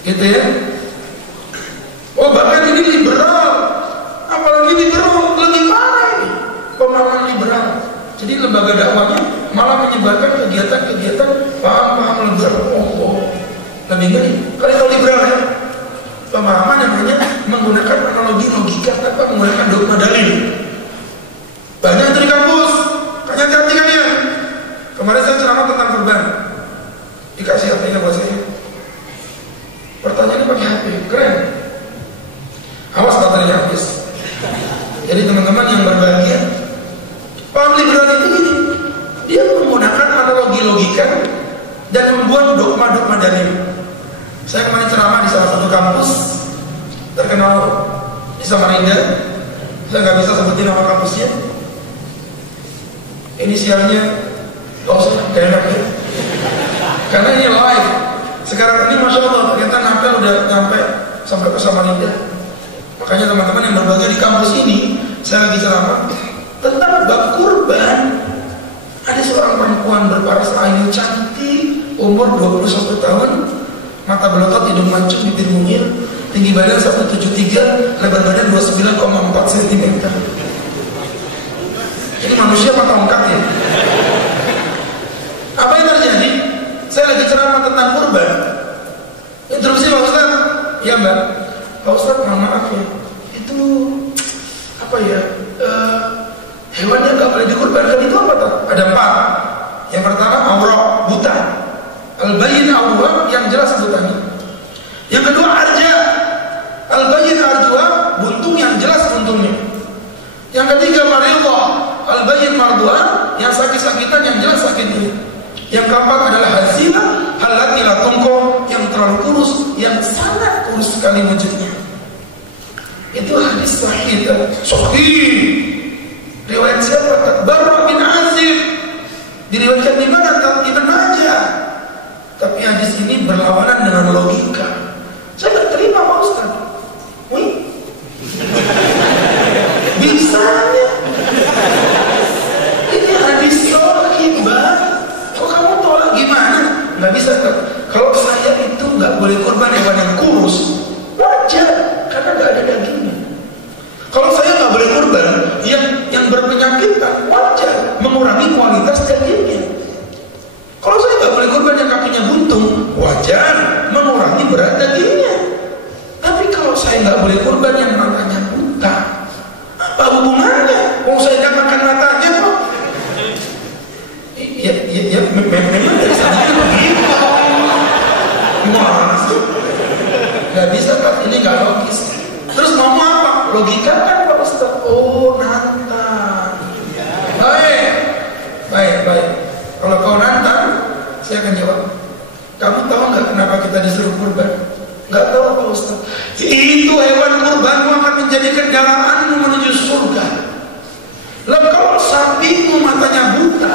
Gitu ya. Oh bahkan ini liberal. Apalagi liberal lebih parah ini pemahaman liberal. Jadi lembaga dakwahnya malah menyebarkan kegiatan-kegiatan paham-paham liberal. Lebih ngeri. Kalian tahu liberal ya? Pemahaman yang hanya menggunakan analogi logika tanpa menggunakan dogma dalil. Banyak dari kampus. Hati-hati kalian. Kemarin saya ceramah tentang kurban. Dikasih HP-nya buat saya. Pertanyaannya pakai HP, keren. Awas baterainya habis. Jadi teman-teman yang berbahagia, paham liberal itu gini, dia menggunakan analogi logika dan membuat dogma-dogma dalil. Saya kemarin ceramah di salah satu kampus terkenal di Samarinda. Saya nggak bisa sebutin nama kampusnya. Inisialnya gak usah, gak enak ya. Karena ini live. Sekarang ini Masya Allah ternyata Nampel udah nyampe sampai ke Samarinda. Makanya teman-teman yang berbahagia di kampus ini, saya lagi ceramah tentang bab kurban. Ada seorang perempuan berparas ayu cantik, umur 21 tahun, mata belotot, hidung mancung, bibir mungil, tinggi badan 173, lebar badan 29,4 cm. Ini manusia apa tongkat ya? Apa yang terjadi? Saya lagi ceramah tentang kurban. Interupsi Pak Ustaz. Ya Mbak. Pak Ustaz, mohon maaf ya. Itu apa ya? Hewan yang gak boleh dikurbankan itu apa tuh? Ada 4. Yang pertama awra, buta. Al-bayyin awra, yang jelas butanya. Yang kedua arja. Al-bayyin arjua, buntung yang jelas buntungnya. Yang ketiga maridhah. Al-bayyin mardua, yang sakit-sakitan yang jelas sakitnya. Yang keempat adalah hazila, halati la tungko, yang terlalu kurus, yang sangat kurus sekali wujudnya. Itu hadis sahih. Sahih. Riwayat siapa? Barra bin Azib. Diriwayatkan di mana? Ibn Majah. Tapi hadis ini berlawanan dengan logika. Saya nggak terima Pak Ustaz. Wih, bisanya ini hadis sahih Mbak. Kok kamu tolak gimana? Nggak bisa kan? Kalau saya itu nggak boleh kurban hewan yang kurus, wajar karena nggak ada dagingnya. Kalau saya nggak boleh kurban yang berpenyakit, wajar mengurangi kualitas dagingnya. Kalau saya nggak boleh kurban yang kakinya buntung, wajar mengurangi berat dagingnya. Tapi kalau saya nggak boleh kurban yang matanya buta, apa hubungannya? Mau saya nggak makan matanya kok? Ya, memang dari sana itu begitu. Gimana sih? Gak bisa Pak, ini gak logis. Terus ngomong apa? Logika kan Pak Ustaz. Oh, nantang. Baik. Kalau kau nantang, saya akan jawab. Kamu tahu nggak kenapa kita disuruh kurban? Nggak tahu Pak Ustaz. Itu hewan kurbanmu akan menjadi kendaraanmu menuju surga. Lah kalau sapimu bingung, matanya buta.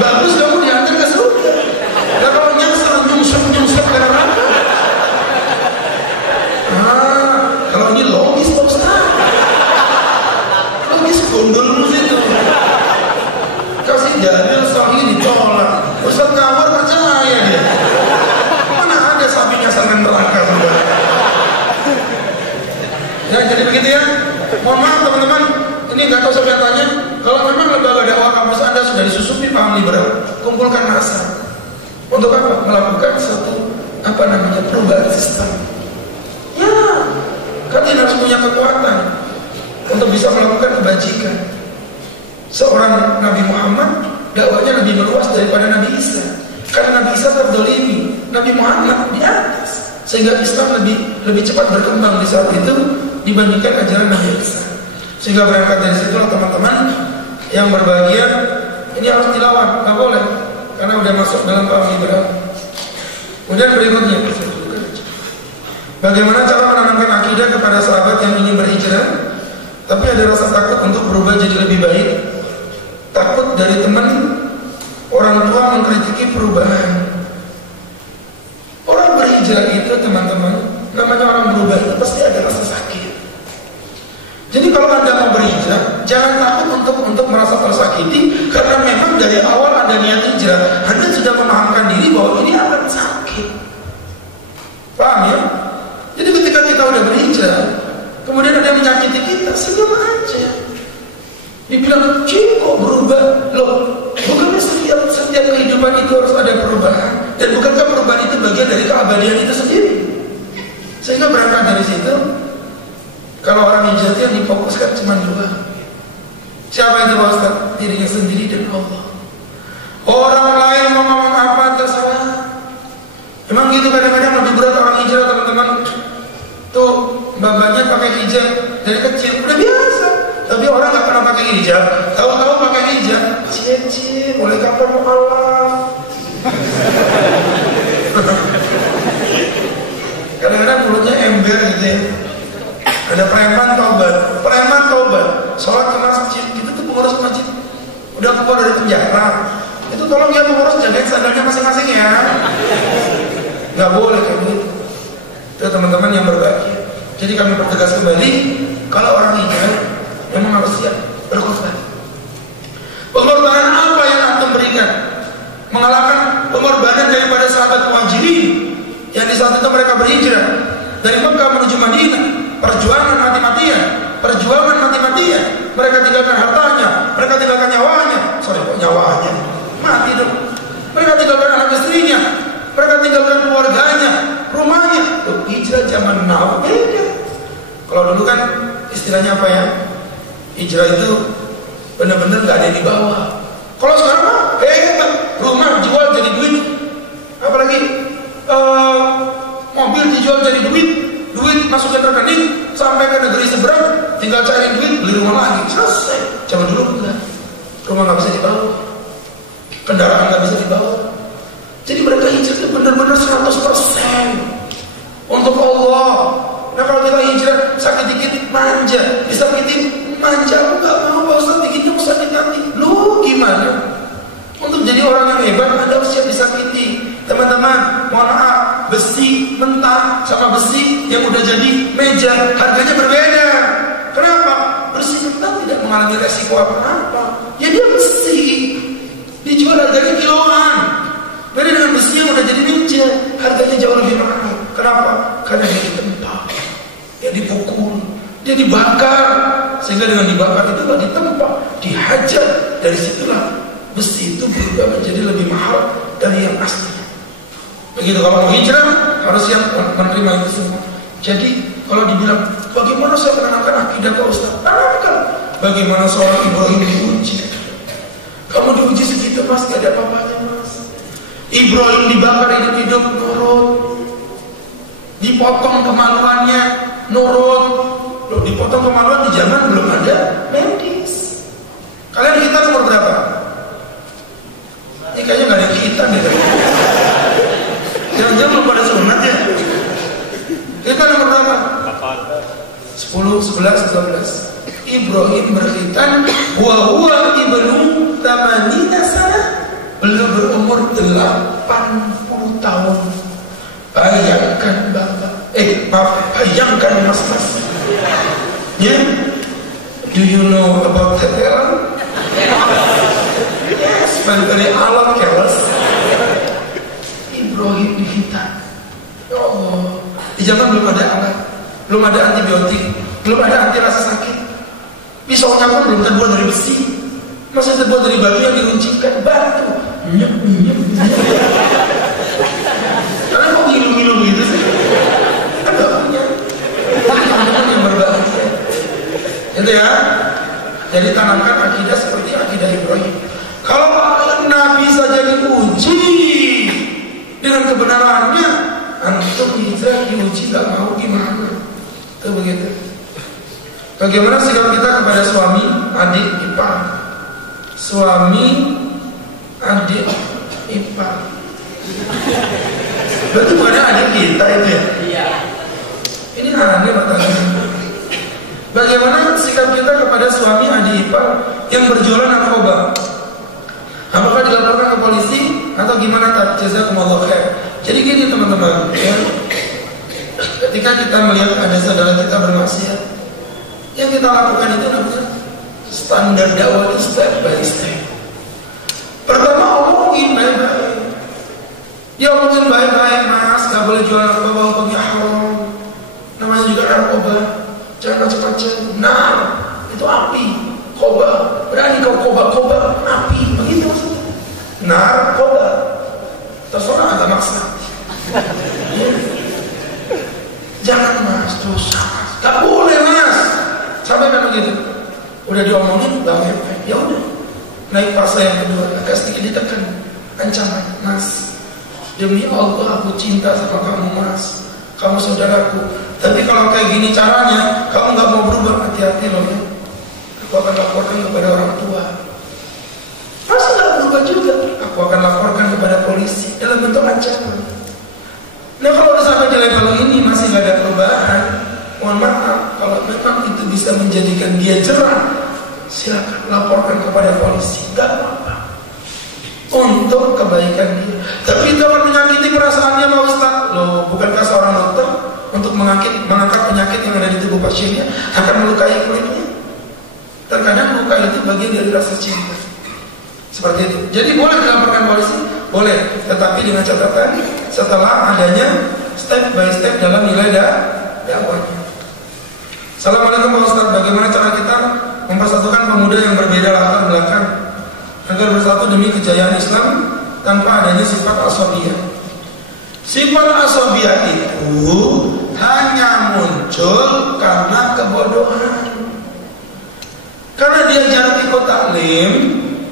Bagus kamu diantar ke surga. Nah kalau nyasar nyungsep ke neraka. Kalau ini logis Pak Ustaz. Logis gondol lu situ. Kasih dalil sahih ditolak. Ustaz ngawur percaya dia. Mana ada sapi nyasar ke neraka saudara. Ya jadi begitu ya. Mohon maaf teman-teman. Ini nggak tahu siapa yang tanya. Kalau memang lembaga dakwah kampus Anda sudah disusupi paham liberal, kumpulkan massa. Untuk apa? Melakukan satu perubahan sistem. Ya, kalian harus punya kekuatan untuk bisa melakukan kebajikan. Seorang Nabi Muhammad dakwahnya lebih meluas daripada Nabi Isa. Karena Nabi Isa terdolimi, Nabi Muhammad di atas, sehingga Islam lebih cepat berkembang di saat itu dibandingkan ajaran Nabi Isa. Sehingga berangkat dari situlah teman-teman yang berbahagia, ini harus dilawan, nggak boleh, karena udah masuk dalam paham liberal. Kemudian berikutnya, bagaimana cara menanamkan akidah kepada sahabat yang ingin berhijrah, tapi ada rasa takut untuk berubah jadi lebih baik, takut dari teman, orang tua mengkritiki perubahan. Orang berhijrah itu teman-teman, namanya orang berubah itu pasti ada rasa sakit. Jadi kalau Anda mau berhijrah, jangan takut untuk merasa tersakiti, karena memang dari awal Anda niat hijrah, Anda sudah memahamkan diri bahwa ini akan sakit. Paham ya? Jadi ketika kita udah berhijrah, kemudian ada yang menyakiti kita, senyum aja. Dibilang, kok berubah? Loh, bukannya setiap kehidupan itu harus ada perubahan? Dan bukankah perubahan itu bagian dari keabadian itu sendiri? Sehingga berangkat dari situ, kalau orang hijrah yang difokuskan cuma dua. Siapa itu Pak Ustaz? Dirinya sendiri dan Allah. Orang lain mau ngomong apa terserah. Emang gitu kadang-kadang lebih berat orang hijrah teman-teman. Tuh babanya pakai hijab dari kecil udah biasa. Tapi orang nggak pernah pakai hijab, tahu-tahu pakai hijab, cie, mulai kapan mau kalah? Kadang-kadang mulutnya ember gitu ya. Ada preman taubat, sholat ke masjid, itu tuh pengurus masjid udah keluar dari penjara, itu tolong ya pengurus jagain sandalnya masing-masing ya. Nggak boleh kayak gitu. Itu teman-teman yang berbahagia. Jadi kami pertegas kembali, kalau orang hijrah memang harus siap berkorban. Pengorbanan apa yang antum berikan? Mengalahkan pengorbanan daripada sahabat Muhajirin yang di saat itu mereka berhijrah dari Mekah menuju Madinah. Perjuangan mati-matian. Mereka tinggalkan hartanya, mereka tinggalkan nyawanya. Nyawanya mati dong. Mereka tinggalkan anak istrinya, mereka tinggalkan keluarganya, rumahnya. Tuh, hijrah zaman now beda. Kalau dulu kan istilahnya apa ya? Hijrah itu benar-benar gak ada yang dibawa. Kalau sekarang mah rumah jual jadi duit, apalagi mobil dijual jadi duit masukin rekening, sampai ke negeri seberang, tinggal cari duit, beli rumah lagi, selesai. Zaman dulu enggak, rumah nggak bisa dibawa, kendaraan nggak bisa dibawa. Jadi mereka hijrah itu benar-benar 100% untuk Allah. Nah kalau kita hijrah sakit dikit manja, disakitin manja, aku nggak mau Pak Ustaz, dikit dong sakit hati. Lu gimana? Untuk jadi orang yang hebat, Anda harus siap disakiti. Teman-teman, mohon maaf, besi mentah sama besi yang udah jadi meja, harganya berbeda. Kenapa? Besi mentah tidak mengalami resiko apa-apa. Ya dia besi, dijual harganya kiloan. Beda dengan besi yang udah jadi meja, harganya jauh lebih mahal. Kenapa? Karena dia ditempa, dia dipukul, dia dibakar. Sehingga dengan dibakar itu gak ditempa, dihajar. Dari situlah besi itu berubah menjadi lebih mahal dari yang asli. Begitu kalau mau hijrah harus siap menerima itu semua. Jadi kalau dibilang bagaimana saya menanamkan akidah Pak Ustaz? Tanamkan. Bagaimana seorang Ibrahim diuji? Kamu diuji segitu mas, gak ada apa-apanya mas. Ibrahim dibakar hidup-hidup, nurut. Dipotong kemaluannya, nurut. Loh, dipotong kemaluan di zaman belum ada medis. Kalian kita nomor berapa? Ini kayaknya gak ada kita nih. Jangan-jangan belum pada sunat ya. Kita nomor berapa? 10, 11, Ibrahim berkhitan wa huwa ibnu 80 sana. Beliau berumur 80 tahun. Bayangkan Bapak. Bayangkan Mas. Ya. Do you know about that Ellen? Yes, very alam kelas. Ibrahim dikhitan. Ya Allah. Di zaman belum ada alat, belum ada antibiotik, belum ada anti rasa sakit. Pisaunya pun belum terbuat dari besi, masih terbuat dari batu yang diruncingkan batu. Karena kok ngilu-ngilu gitu sih? Kan gak punya. Yang berbahagia. Itu ya. Jadi tanamkan akidah seperti akidah Ibrahim. Kalau Nabi saja diuji dengan kebenarannya, antum bisa diuji gak mau gimana? Itu begitu. Bagaimana sikap kita kepada suami, adik, ipar? Suami, adik, ipar. Berarti bukan adik kita itu ya? Iya. Ini aneh matanya. Bagaimana sikap kita kepada suami, adik, ipar yang berjualan narkoba? Apakah dilaporkan ke polisi atau gimana? Jazakumullah khair. Jadi gini teman-teman, ya. Ketika kita melihat ada saudara kita bermaksiat, yang kita lakukan itu namanya standar dakwah step by step. Pertama omongin baik-baik. Ya omongin baik-baik, Mas, gak boleh jual narkoba, hukumnya haram. Namanya juga narkoba. Jangan macam-macam. Nah, itu api. Koba, berani kau koba, api. Begitu maksudnya. Narkoba. Terserah agak maksa. Jangan Mas, dosa Mas. Gak boleh Mas. Sampai kan begitu. Udah diomongin, bang, ya udah. Naik fase yang kedua, agak sedikit ditekan. Ancaman, Mas. Demi Allah aku cinta sama kamu Mas. Kamu saudaraku. Tapi kalau kayak gini caranya, kamu gak mau berubah, hati-hati loh ya. Aku akan laporkan kepada orang tua. Masa gak berubah juga? Aku akan laporkan kepada polisi dalam bentuk ancaman. Nah kalau udah sampai di level ini masih gak ada perubahan, mohon maaf, kalau memang itu bisa menjadikan dia jerah, silakan laporkan kepada polisi, gak apa-apa. Untuk kebaikan dia. Tapi itu akan menyakiti perasaannya Pak Ustaz. Loh, bukankah seorang dokter untuk mengangkat penyakit yang ada di tubuh pasiennya akan melukai kulitnya? Terkadang luka itu bagian dari rasa cinta. Seperti itu. Jadi boleh dilaporkan polisi? Boleh. Tetapi dengan catatan setelah adanya step by step dalam nilai dakwahnya. Assalamualaikum Pak Ustaz. Bagaimana cara kita mempersatukan pemuda yang berbeda latar belakang agar bersatu demi kejayaan Islam tanpa adanya sifat asabiyah? Sifat asabiyah itu hanya muncul karena kebodohan. Karena dia jarang ikut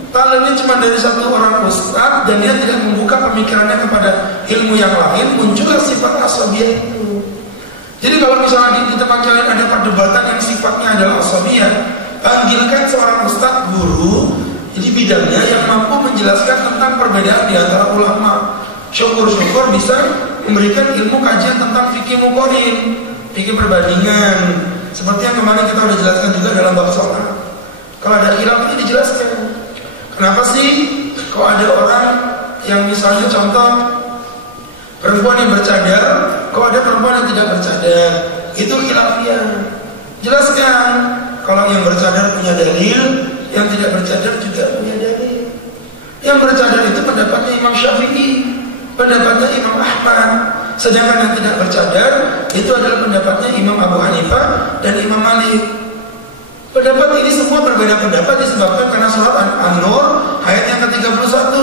taklimnya cuma dari satu orang ustaz dan dia tidak membuka pemikirannya kepada ilmu yang lain, muncullah sifat asabiyah itu. Jadi kalau misalnya di tempat kalian ada perdebatan yang sifatnya adalah asabiyah, panggilkan seorang ustaz guru di bidangnya yang mampu menjelaskan tentang perbedaan di antara ulama. Syukur-syukur bisa memberikan ilmu kajian tentang fikih muqarrin, fikih perbandingan, seperti yang kemarin kita sudah jelaskan juga dalam bab sholat. Kalau ada khilaf ini dijelaskan. Kenapa sih kalau ada orang yang misalnya contoh perempuan yang bercadar, kalau ada perempuan yang tidak bercadar, itu khilafiyah. Jelaskan. Kalau yang bercadar punya dalil, yang tidak bercadar juga punya dalil. Yang bercadar itu pendapatnya Imam Syafi'i, pendapatnya Imam Ahmad. Sedangkan yang tidak bercadar itu adalah pendapatnya Imam Abu Hanifah dan Imam Malik. Pendapat ini semua berbeda pendapat disebabkan karena surat An-Nur ayat yang ke-31.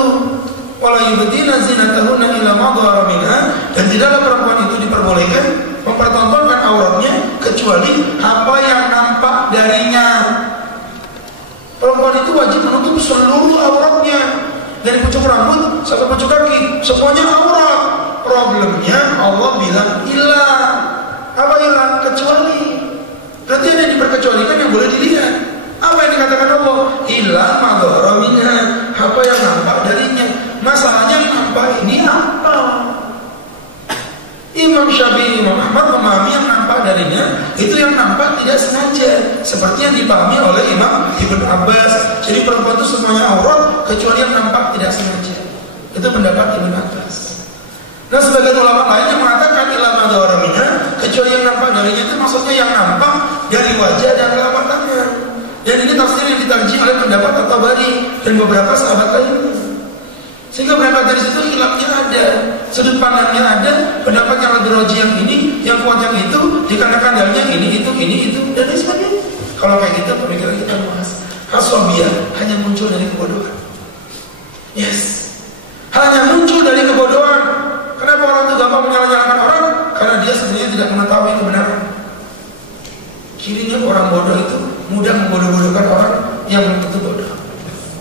Wala yubdina zinatahunna illa ma dhahara minha, dan tidaklah perempuan itu diperbolehkan mempertontonkan auratnya kecuali apa yang nampak darinya. Perempuan itu wajib menutup seluruh auratnya, dari pucuk rambut sampai pucuk kaki, semuanya aurat. Problemnya Allah bilang illa. Apa illa? Kecuali. Berarti yang diperkecualikan yang boleh dilihat. Apa yang dikatakan Allah? Illa ma dhahara minha, apa yang nampak darinya. Masalahnya yang nampak ini apa? Imam Syafi'i, Imam Ahmad memahami yang nampak darinya itu yang nampak tidak sengaja. seperti yang dipahami oleh Imam Ibn Abbas. Jadi perempuan itu semuanya aurat kecuali yang nampak tidak sengaja. Itu pendapat Ibn Abbas. Nah, sebagian ulama lainnya mengatakan ilama doraminya, kecuali yang nampak darinya itu maksudnya yang nampak dari wajah dan telapak tangan. Dan ini tafsir yang diterjih oleh pendapat At-Tabari dan beberapa sahabat lainnya. Sehingga berangkat dari situ khilafnya ada, sudut pandangnya ada, pendapat yang lebih roji yang ini, yang kuat yang itu, dikarenakan dalilnya ini itu, dan lain sebagainya. Kalau kayak gitu, pemikiran kita bahas hasobiyah hanya muncul dari kebodohan. Yes, hanya muncul dari kebodohan. Kenapa orang itu gampang menyalahkan orang? Karena dia sebenarnya tidak mengetahui kebenaran. Cirinya orang bodoh itu mudah membodoh-bodohkan orang yang belum tentu bodoh.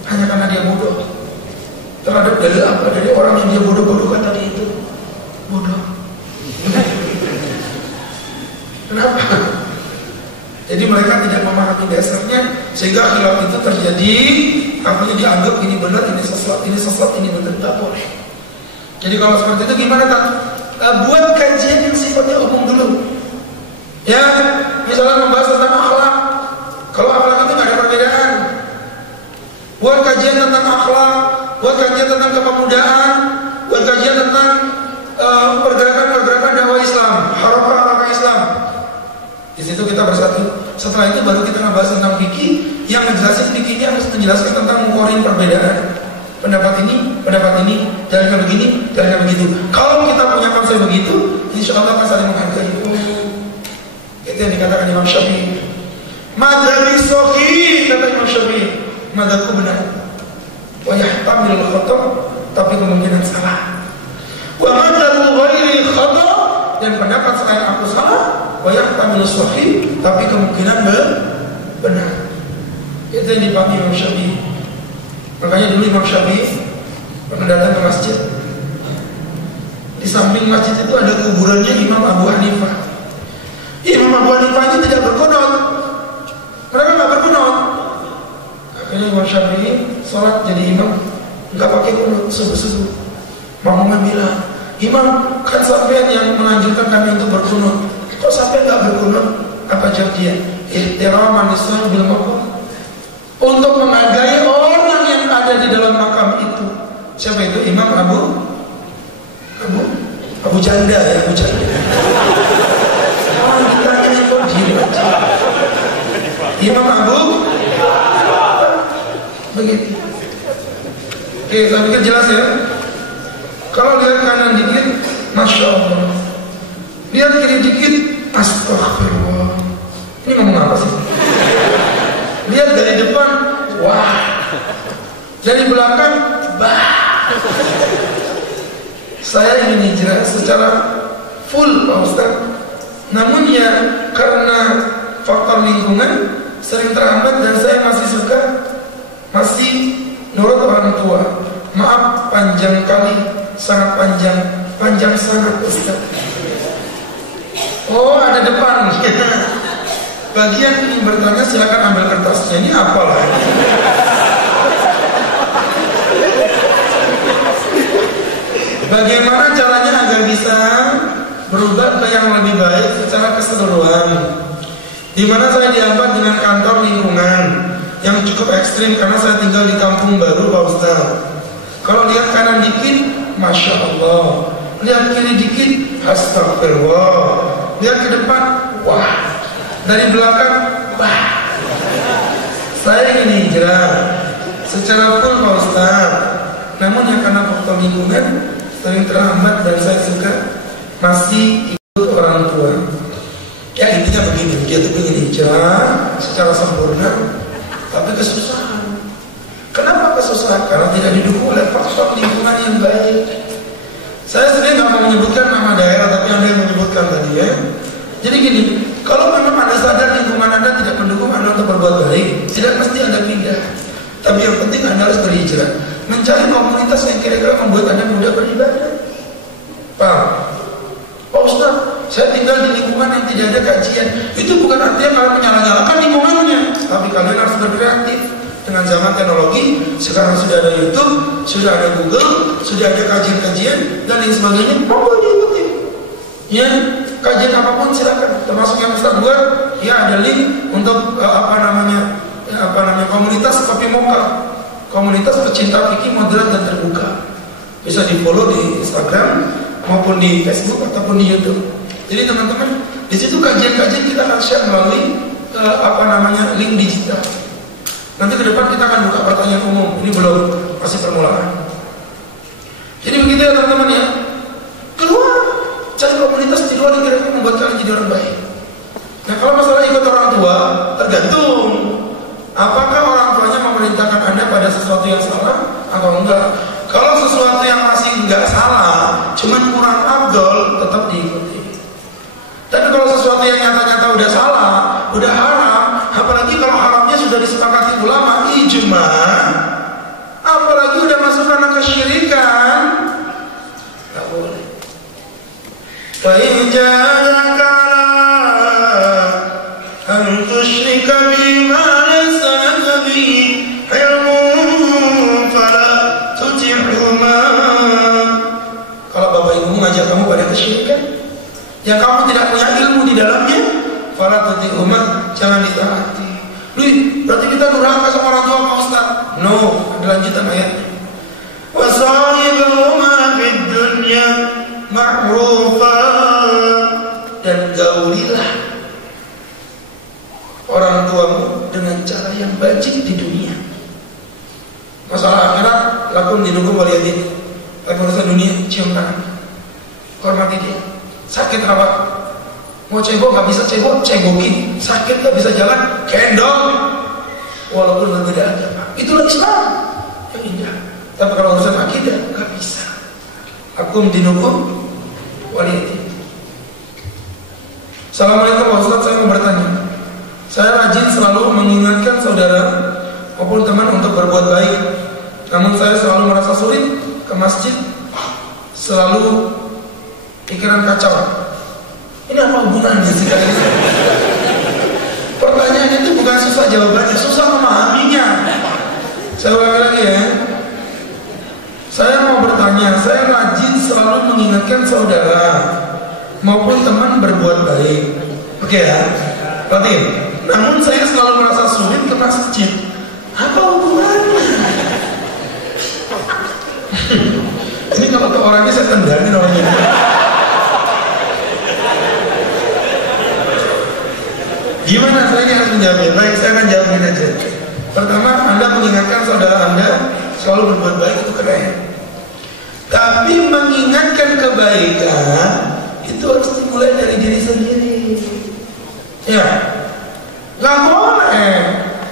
Hanya karena dia bodoh. Terhadap dalil apa dari orang yang dia bodoh-bodohkan tadi itu bodoh. Kenapa? Jadi mereka tidak memahami dasarnya, sehingga khilaf itu terjadi. Artinya dianggap ini benar, ini sesat, ini benar, tidak boleh. Jadi kalau seperti itu gimana tak? Buat kajian yang sifatnya umum dulu. Ya, misalnya membahas tentang akhlak. Kalau akhlak itu nggak ada perbedaan. Buat kajian tentang akhlak, buat kajian tentang kepemudaan, buat kajian tentang pergerakan dakwah Islam, harakah Islam. Di situ kita bersatu. Setelah itu baru kita ngebahas tentang fikih, yang menjelaskan fikihnya harus menjelaskan tentang mengukurin perbedaan. Pendapat ini, dalilnya begini, dalilnya begitu. Kalau kita punya konsep begitu, insya Allah akan saling menghargai. Itu yang dikatakan Imam Syafi'i. Madhabi sahih, kata Imam Syafi'i. Madhabku benar. Wa yahtamilul khata', tapi kemungkinan salah. Wa madhabu ghairi khata', dan pendapat selain aku salah. Wa yahtamilus sahih, tapi kemungkinan benar. Itu yang dipahami Imam Syafi'i. Makanya dulu Imam Syafi'i pernah datang ke masjid. Di samping masjid itu ada kuburannya Imam Abu Hanifah. Imam Abu Hanifah ini tidak berkunut. Mereka nggak berkunut. Akhirnya Imam Syafi'i sholat jadi imam, nggak pakai kunut subuh-subuh. Makmumnya bilang, Imam, kan sampean yang menganjurkan kami untuk berkunut. Kok sampai nggak berkunut? Apa jawab dia? Ihtiraman Islam bil maqam. Untuk menghargai orang yang ada di dalam makam itu. Siapa itu? Imam Abu Janda ya, Abu Janda. Kita ini kok diem aja. Imam Abu begitu. Oke, saya pikir jelas ya. Kalau lihat kanan dikit, Masya Allah. Lihat kiri dikit, Astagfirullah. Ini ngomong apa sih? Lihat dari depan, wah. Dari belakang, bah. Saya ingin hijrah secara full Pak Ustaz. Namun ya karena faktor lingkungan sering terhambat dan saya masih nurut orang tua. Maaf panjang kali, sangat panjang sangat Ustaz. Oh ada depan. Bagian ini bertanya silakan ambil kertasnya. Ini apalah? Bagaimana caranya agar bisa berubah ke yang lebih baik secara keseluruhan? Di mana saya dihambat dengan kantor lingkungan yang cukup ekstrim karena saya tinggal di kampung baru Pak Ustaz. Kalau lihat kanan dikit, Masya Allah. Lihat kiri dikit, Astagfirullah. Lihat ke depan, wah. Dari belakang, wah. Saya ingin hijrah secara full Pak Ustaz. Namun yang karena faktor lingkungan sering terhambat dan saya suka masih ikut orang tua. Ya intinya begini, dia tuh ingin hijrah secara sempurna, tapi kesusahan. Kenapa kesusahan? Karena tidak didukung oleh faktor lingkungan yang baik. Saya sendiri nggak mau menyebutkan nama daerah, tapi Anda yang menyebutkan tadi ya. Jadi gini, kalau memang Anda sadar lingkungan Anda tidak mendukung Anda untuk berbuat baik, tidak mesti Anda pindah. Tapi yang penting Anda harus berhijrah, mencari komunitas yang kira-kira membuat Anda mudah beribadah. Paham? Pak Ustaz, saya tinggal di lingkungan yang tidak ada kajian. Itu bukan artinya kalian menyalahkan lingkungannya, tapi kalian harus berkreatif. Dengan zaman teknologi, sekarang sudah ada YouTube, sudah ada Google, sudah ada kajian-kajian dan lain sebagainya. Mau diikuti? Ya, kajian apapun silakan, termasuk yang Ustaz buat, ya ada link untuk komunitas Kopi Mocha, komunitas pecinta fikih moderat dan terbuka. Bisa di follow di Instagram maupun di Facebook ataupun di YouTube. Jadi teman-teman, di situ kajian-kajian kita akan share melalui link digital. Nanti ke depan kita akan buka pertanyaan umum. Ini belum, masih permulaan. Jadi begitu ya teman-teman ya. Keluar, cari komunitas di luar yang kira-kira membuat kalian jadi orang baik. Nah kalau masalah ikut orang tua, tergantung apakah orang tuanya memerintahkan Anda pada sesuatu yang salah atau enggak. Kalau sesuatu yang masih enggak salah, cuman kurang afdol, tetap diikuti. Tapi kalau sesuatu yang nyata-nyata udah salah, udah haram, apalagi kalau haramnya sudah disepakati ulama ijma, apalagi udah masuk ranah kesyirikan, nggak boleh. Fa in ja'aka an tusyrika bima laysa laka bihi ilmun fala tuti'huma. Kalau bapak ibu ngajak kamu pada kesyirikan yang kamu tidak punya ilmu di dalamnya, fala tuti'huma, jangan ditaati. Berarti kita durhaka sama orang tua Pak Ustaz? No, ada lanjutan ayatnya. Wa sahibahuma fid dunya ma'rufa, dan gaulilah orang tuamu dengan cara yang bajik di dunia. Masalah akhirat lakum dinukum waliyadin. Tapi urusan dunia cium tangan, hormati dia. Sakit apa? Mau cebok gak bisa cebok, cebokin. Sakit gak bisa jalan, kendong. Walaupun berbeda agama, itulah Islam yang indah. Tapi kalau urusan akidah gak bisa. Akum dinukum waliyadin. Assalamualaikum Pak Ustaz, saya mau bertanya. Saya rajin selalu mengingatkan saudara maupun teman untuk berbuat baik, namun saya selalu merasa sulit ke masjid, selalu pikiran kacau. Ini apa hubungannya sih kalian? Pertanyaannya itu bukan susah jawabannya, susah memahaminya. Saya ulangi lagi ya. Saya mau bertanya, saya rajin selalu mengingatkan saudara maupun teman berbuat baik. Oke ya, berarti. Namun saya selalu merasa sulit ke masjid. Apa hubungannya? Ini kalau ke orangnya saya tendangin orangnya. Gimana saya harus menjawabnya? Baik, saya akan jawabin aja. Pertama, Anda mengingatkan saudara Anda selalu berbuat baik, itu keren. Tapi mengingatkan kebaikan itu harus dimulai dari diri sendiri. Ya, nggak boleh.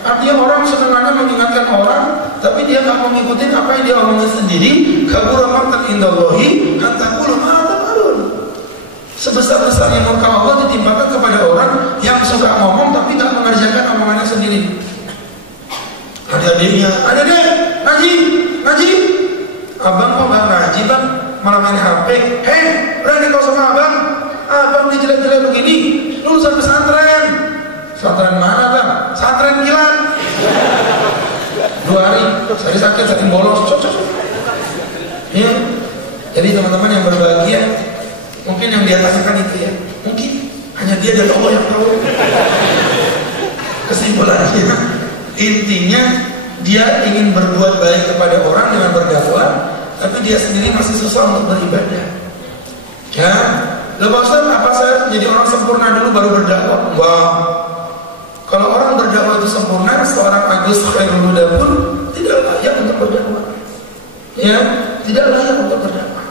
Artinya orang senangannya mengingatkan orang, tapi dia nggak mau ngikutin apa yang dia omongin sendiri. Kabura maqtan indallahi an taqulu ma la taf'alun. Sebesar-besarnya murka Allah ditimpakan kepada orang yang suka ngomong tapi nggak mengerjakan omongannya sendiri. Ada adiknya, ada deh, ngaji. Abang kok nggak ngaji bang, malah main HP. Hei, berani kau sama abang? Abang dijelek-jelek begini, lulusan pesantren. Pesantren mana bang? Pesantren kilat. 2 hari, saya sakit, saya bolos, cocok. Ya, jadi teman-teman yang berbahagia, mungkin yang dia tanyakan itu ya, mungkin hanya dia dan Allah yang tahu. Kesimpulannya, intinya dia ingin berbuat baik kepada orang dengan berdakwah, tapi dia sendiri masih susah untuk beribadah. Ya, Pak Ustaz, apa saya jadi orang sempurna dulu baru berdakwah? Wah, kalau orang berdakwah itu sempurna, seorang Agus Khairul Huda pun tidak layak untuk berdakwah. Ya, tidak layak untuk berdakwah.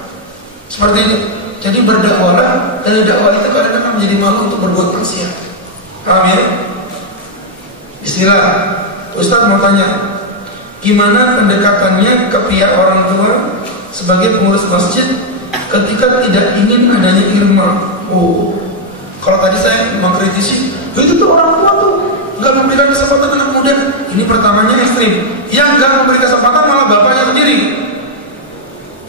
Seperti itu. Jadi berdakwahlah, dan dakwah itu kadang-kadang menjadi malu untuk berbuat maksiat. Paham ya? Bismillah. Ustaz mau tanya, gimana pendekatannya ke pihak orang tua sebagai pengurus masjid ketika tidak ingin adanya irma? Oh, kalau tadi saya mengkritisi, itu tuh orang tua tuh nggak memberikan kesempatan anak muda. Ini pertamanya ekstrim. Yang nggak memberi kesempatan malah bapaknya sendiri.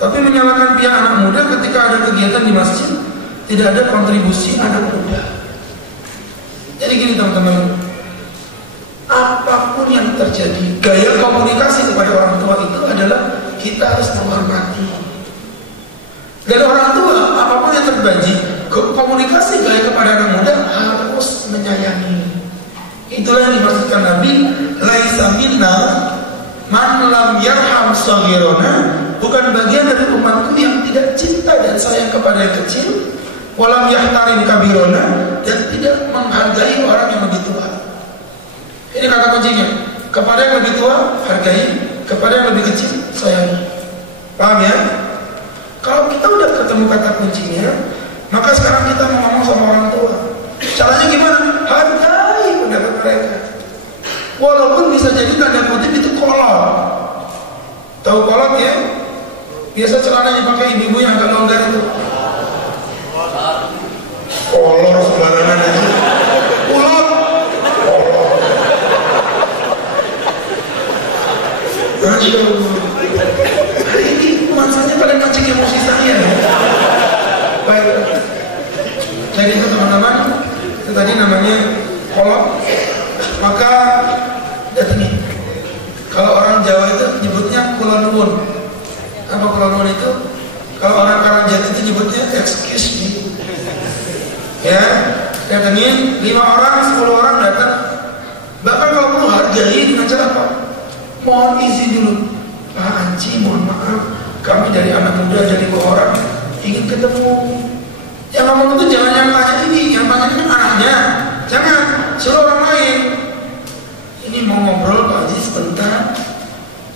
Tapi menyalahkan pihak anak muda ketika ada kegiatan di masjid, tidak ada kontribusi anak muda. Jadi gini teman-teman, apapun yang terjadi, gaya komunikasi kepada orang tua itu adalah kita harus menghormati. Dan orang tua, apapun yang terjadi, komunikasi baik kepada anak muda harus menyayangi. Itulah yang dimaksudkan Nabi, laisa minna man lam yarham saghirana, bukan bagian dari umatku yang tidak cinta dan sayang kepada yang kecil, walam yahtarim kabirona, dan tidak menghargai orang yang lebih tua. Ini kata kuncinya. Kepada yang lebih tua hargai, kepada yang lebih kecil sayangi. Paham ya? Kalau kita udah ketemu kata kuncinya, maka sekarang kita mau ngomong sama orang tua. Caranya gimana? Hargai pendapat mereka. Walaupun bisa jadi tanda kutip itu kolot. Tahu kolot ya? Biasa celananya pakai ibu-ibu yang agak longgar itu. Kolor sembarangan aja. Kolot. Masya Allah. Ini nuansanya pada mancing emosi saya. Baik. Jadi itu teman-teman, itu tadi namanya kolot. Maka datangin. Kalau orang Jawa itu nyebutnya kulonwun. Apa kulonwun itu? Kalau orang Karangjati itu nyebutnya excuse me. Ya, datangin 5 orang, 10 orang datang. Bahkan kalau perlu hargai dengan cara apa? Mohon izin dulu, Pak Anci, mohon maaf, kami dari anak muda dari 2 orang ingin ketemu. Yang ngomong itu jangan yang tanya ini, yang tanya ini anaknya. Jangan, suruh orang lain. Ini mau ngobrol Pak Haji sebentar.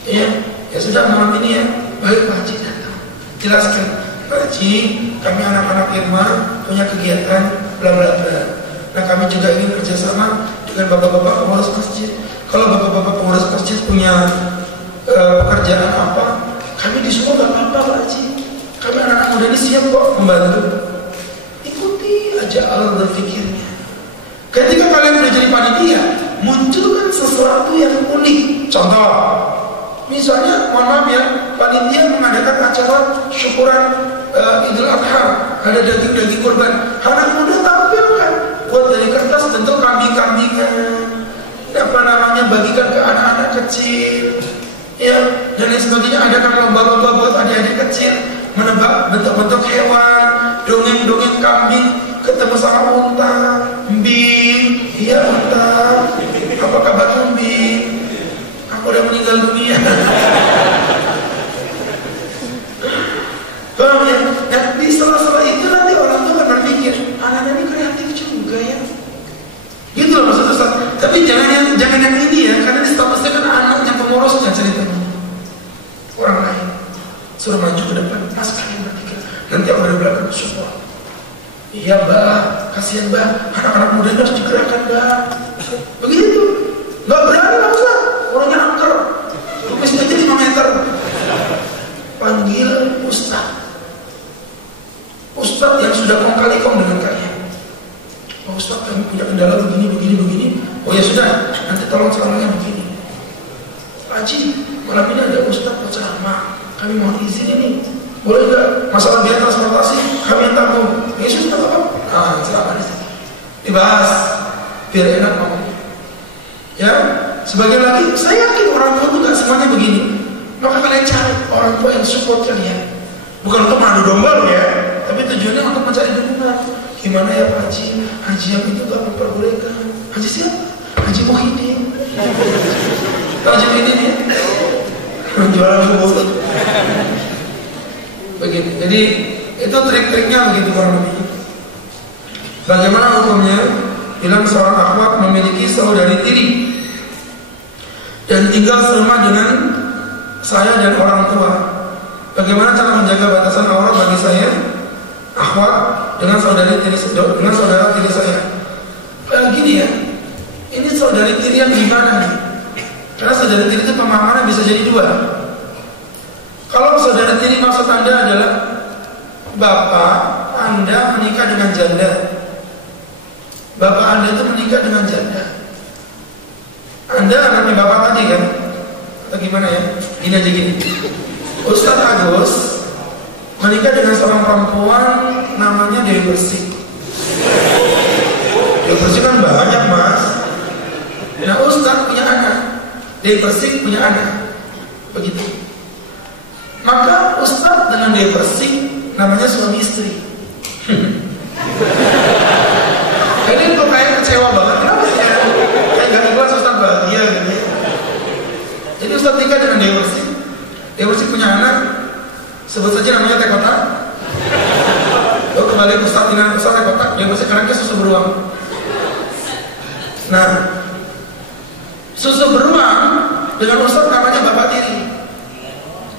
Ya sudah malam ini ya. Baik Pak Haji datang. Jelaskan, Pak Haji, kami anak-anak Irma punya kegiatan bla bla bla. Nah kami juga ingin kerjasama dengan bapak-bapak pengurus masjid. Kalau bapak-bapak pengurus masjid punya pekerjaan apa, kami disuruh nggak apa-apa Pak Haji. Kami anak-anak muda ini siap kok membantu. Ikuti aja alur berpikirnya. Ketika kalian udah jadi panitia, munculkan sesuatu yang unik. Contoh, misalnya, mohon maaf ya, panitia mengadakan acara syukuran Idul Adha, ada daging-daging kurban. Anak muda tampilkan, buat dari kertas bentuk kambing-kambingan, apa namanya, bagikan ke anak-anak kecil, ya, dan lain sebagainya. Adakan lomba-lomba buat adik-adik kecil, menebak bentuk-bentuk hewan, dongeng-dongeng kambing, ketemu sama unta, Mbin, iya unta, apa kabar Mbin? Aku udah meninggal dunia. Paham ya? Nah, di sela-sela itu nanti orang tua akan berpikir, anaknya ini kreatif juga ya. Gitu loh maksud Ustaz. Tapi jangan yang ini ya, karena di statusnya kan anaknya pengurusnya ceritanya. Orang lain suruh maju ke depan, mas kalian berpikir, nanti orang di belakang syukur. Iya Mbak, kasihan Mbak, anak-anak muda harus digerakkan Mbak. Begitu, nggak berani Pak Ustaz, orangnya angker, tulisnya aja 5 meter. Panggil Ustaz yang sudah kong kali kong dengan kalian. Pak Ustaz, kami punya kendala begini. Oh ya sudah, nanti tolong ceramahnya begini. Pak Haji, malam ini ada Ustaz berceramah, kami mohon izin ini. Boleh nggak masalah biaya transportasi kami yang tanggung? Ya sudah apa? Nah, ceramah di sini dibahas biar enak ngomong. Ya, sebagian lagi saya yakin orang tua itu nggak semuanya begini. Maka kalian cari orang tua yang support kalian, bukan untuk madu domba ya, tapi tujuannya untuk mencari dukungan. Gimana ya Pak Haji? Haji yang itu nggak memperbolehkan. Haji siapa? Haji Muhyiddin. Haji Muhyiddin ya? Jualan bubur. Begini, jadi itu trik-triknya begitu kurang lebih. Bagaimana hukumnya bila seorang akhwat memiliki saudari tiri dan tinggal serumah dengan saya dan orang tua? Bagaimana cara menjaga batasan aurat bagi saya akhwat dengan saudara tiri saya? Gini ya, ini saudari tiri yang gimana nih? Karena saudari tiri itu pemahamannya bisa jadi 2. Kalau saudara tiri maksud Anda adalah bapak Anda menikah dengan janda, bapak Anda itu menikah dengan janda, Anda anaknya bapak tadi kan? Atau gimana ya? Gini aja gini, Ustaz Agus menikah dengan seorang perempuan namanya Dewi Persik. Dewi Persik kan banyak mas. Nah Ustaz punya anak, Dewi Persik punya anak, begitu. Maka Ustaz dengan Dewi Persik namanya suami istri. Ustaz nikah dengan Dewi Persik. Dewi Persik punya anak, sebut saja namanya Teh Kotak. Oh, kembali ke Ustaz dengan Ustaz Teh Kotak, Dewi Persik anaknya susu beruang. Nah, susu beruang dengan Ustaz namanya bapak tiri.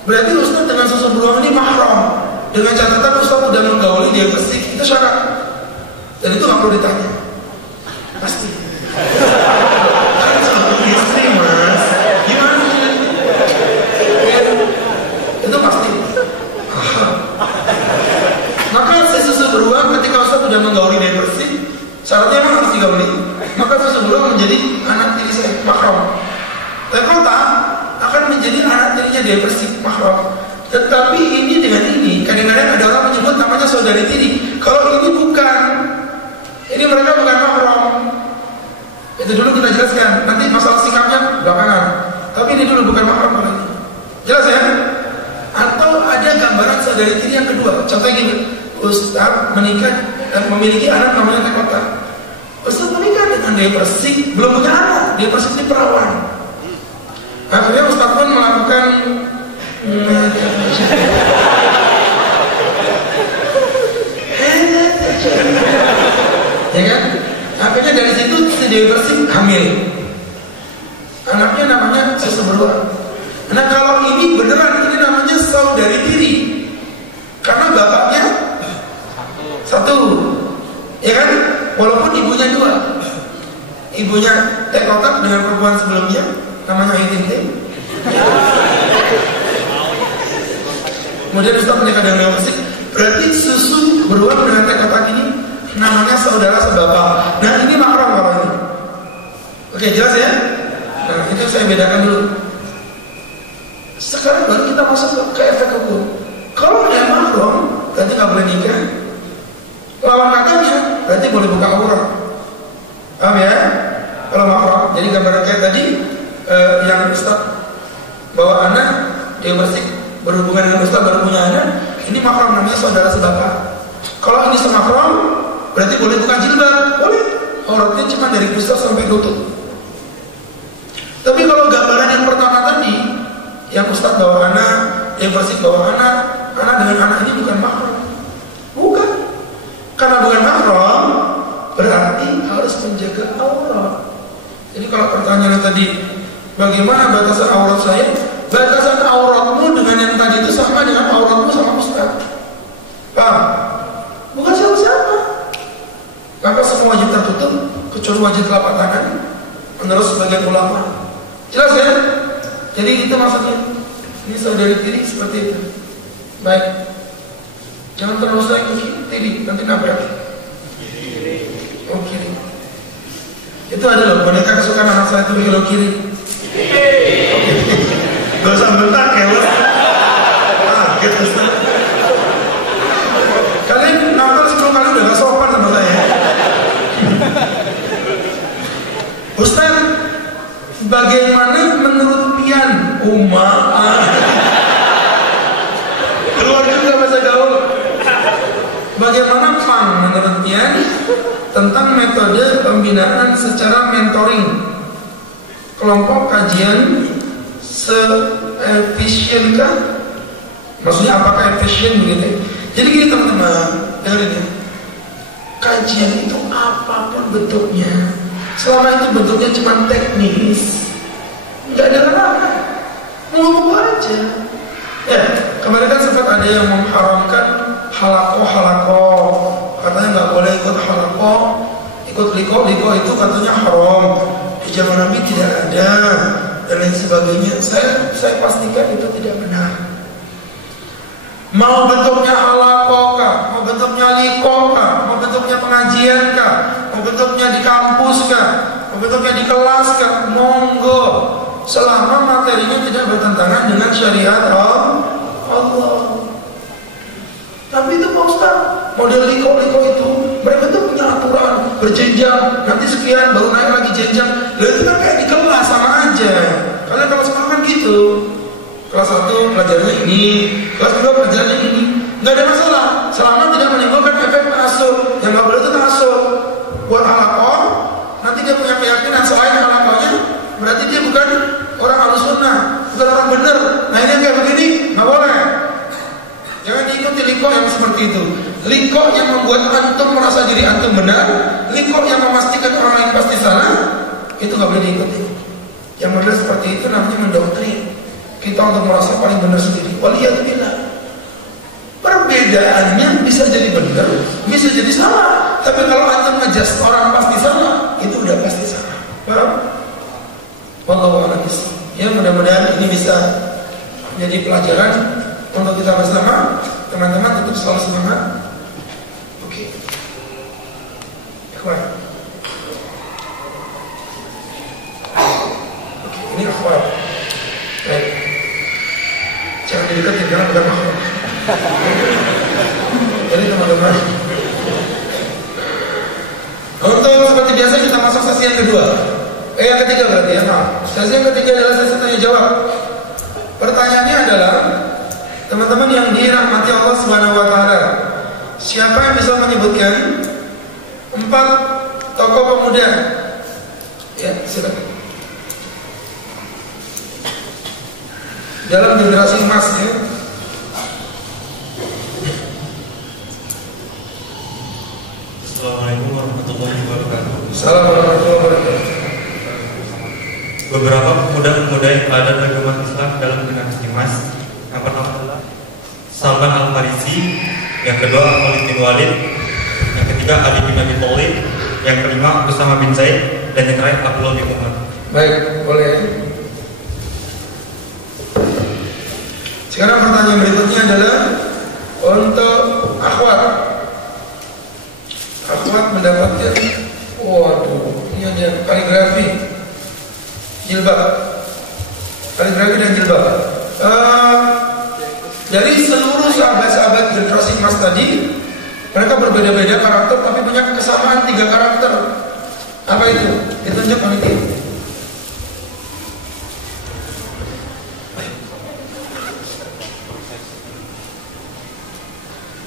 Berarti Ustaz dengan susu beruang ini mahram. Dengan catatan Ustaz sudah menggauli Dewi Persik, itu syarat. Dan itu nggak perlu ditanya, pasti. Istri mas, gimana? Itu pasti. Maka si susu beruang ketika Ustaz sudah menggauli Dewi Persik, syaratnya memang harus digauli. Maka susu beruang menjadi anak tiri saya, mahram. Teh Kotak akan menjadi anak tirinya Dewi Persik, mahram. Tetapi ini dengan ini, kadang-kadang ada orang menyebut namanya saudari tiri. Kalau ini bukan, ini mereka bukan mahram. Itu dulu kita jelaskan. Nanti masalah sikapnya belakangan. Tapi ini dulu bukan mahram kalau ini. Jelas ya? Atau ada gambaran saudari tiri yang kedua. Contohnya gini, Ustaz menikah dan memiliki anak namanya Teh Kotak. Ustaz menikah dengan Dewi Persik, belum punya anak. Dewi Persik ini perawan. Akhirnya Ustaz pun melakukan ya kan? Akhirnya dari situ si Dewi Persik hamil. Anaknya namanya susu beruang. Nah kalau ini beneran, ini namanya saudari tiri. Karena bapaknya satu, ya kan? Walaupun ibunya dua. Ibunya Teh Kotak dengan perempuan sebelumnya namanya Ayu Ting Ting. Kemudian Ustaz menikah dengan Dewi Persik. Berarti susu beruang dengan Teh Kotak ini namanya saudara sebapak. Nah ini mahram kalau ini. Oke, jelas ya? Nah itu saya bedakan dulu. Sekarang baru kita masuk ke efek hukum. Kalau dia mahram, berarti nggak boleh nikah. Lawan katanya, berarti boleh buka aurat. Paham ya? Kalau mahram, jadi gambaran kayak tadi yang Ustaz bawa anak, Dewi Persik berhubungan dengan Ustaz baru punya anak, ini mahram namanya saudara sebapak. Kalau ini semahram, berarti boleh buka jilbab, boleh. Auratnya cuma dari pusat sampai lutut. Tapi kalau gambaran yang pertama tadi, yang Ustaz bawa anak, yang Persik bawa anak dengan anak ini bukan mahram. Bukan. Karena bukan mahram, berarti harus menjaga aurat. Jadi kalau pertanyaannya tadi, bagaimana batasan aurat saya? Batasan auratmu dengan yang tadi itu sama dengan auratmu sama Ustaz. Paham? Bukan siapa-siapa. Maka semua wajib tertutup kecuali wajib telapak tangan menurut sebagian ulama. Jelas ya? Jadi itu maksudnya. Ini saudari tiri seperti itu. Baik. Jangan terlalu sering tiri, nanti nabrak. Oh kiri. Itu ada loh, boneka kesukaan anak saya itu belok kiri. Gak usah bentak ya bos. Gitu Ustaz. Kalian nonton 10 kali udah gak sopan sama saya. Ustaz, bagaimana menurut Pian? Keluar juga bahasa gaul. Bagaimana Pang menurut Pian tentang metode pembinaan secara mentoring kelompok kajian se-efisienkah? Maksudnya apakah efisien begitu? Jadi gini teman-teman, dengerin ya. Kajian itu apapun bentuknya, selama itu bentuknya cuma teknis, nggak ada larangan, ngomong aja. Ya, kemarin kan sempat ada yang mengharamkan halaqoh, katanya nggak boleh ikut halaqoh, ikut liko itu katanya haram. Di zaman Nabi tidak ada dan lain sebagainya. Saya pastikan itu tidak benar. Mau bentuknya halaqoh kah, mau bentuknya liko kah, mau bentuknya pengajian kah, mau bentuknya di kampus kah, mau bentuknya di kelas kah, monggo, selama materinya tidak bertentangan dengan syariat Allah. Tapi itu Pak Ustaz, model liko itu mereka tuh punya aturan berjenjang, nanti sekian baru naik lagi jenjang. Lalu itu kan kayak di kelas sama aja. Kalian kalau sekolah kan gitu. Kelas 1 pelajarannya ini, kelas 2 pelajarannya ini. Nggak ada masalah, selama tidak menimbulkan efek ta'assub. Yang nggak boleh itu ta'assub. Buat halaqoh, nanti dia punya keyakinan selain halaqohnya, berarti dia bukan orang Ahlus Sunnah, bukan liqo yang seperti itu. Liqo yang membuat antum merasa diri antum benar, liqo yang memastikan orang lain pasti salah, itu nggak boleh diikuti. Yang benar seperti itu namanya mendoktrin kita untuk merasa paling benar sendiri. Waliyadzubillah. Perbedaannya bisa jadi benar, bisa jadi salah. Tapi kalau antum ngejudge orang pasti salah, itu udah pasti salah. Paham? Wallahu a'lam bishawab. Ya, mudah-mudahan ini bisa menjadi pelajaran untuk kita bersama. Teman-teman tetap selalu semangat. Oke. Ikhwan. Oke, ini akhwat. Baik. Jangan didekatin karena bukan akhwat. Jadi teman-teman, untuk seperti biasa kita masuk sesi yang kedua. Yang ketiga berarti ya, maaf. Sesi yang ketiga adalah sesi tanya jawab. Pertanyaannya adalah, teman-teman yang dirahmati Allah Subhanahu wa taala, siapa yang bisa menyebutkan 4 tokoh pemuda? Ya, silakan. Dalam generasi emas ya. Assalamualaikum warahmatullahi wabarakatuh. Assalamualaikum warahmatullahi wabarakatuh. Beberapa pemuda-pemuda yang ada dalam umat Islam dalam generasi emas. Yang pertama adalah Salman Al-Farisi, yang kedua Khalid bin Walid, yang ketiga Ali bin Abi Thalib, yang kelima Usama bin Zaid, dan yang terakhir Abdullah bin Umar. Baik, boleh. Sekarang pertanyaan berikutnya adalah untuk akhwat. Akhwat mendapatkan, waduh, ini ada kaligrafi, jilbab, kaligrafi dan jilbab. Dari seluruh sahabat-sahabat generasi emas tadi, mereka berbeda-beda karakter, tapi punya kesamaan 3 karakter. Apa itu? Ditunjuk panitia.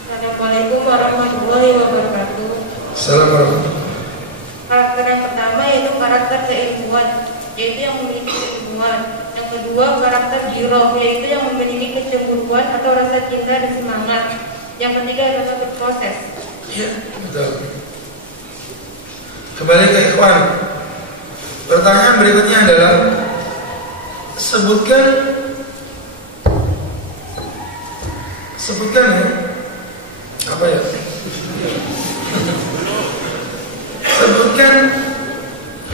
Assalamualaikum warahmatullahi wabarakatuh. Assalamualaikum. Karakter yang pertama yaitu karakter keilmuan, yaitu yang memiliki keilmuan. Yang kedua karakter giroh, yaitu yang memiliki kecemburuan atau rasa cinta dan semangat. Yang ketiga adalah berproses. Ya, betul. Kembali ke ikhwan. Pertanyaan berikutnya adalah, sebutkan ya, apa ya? Sebutkan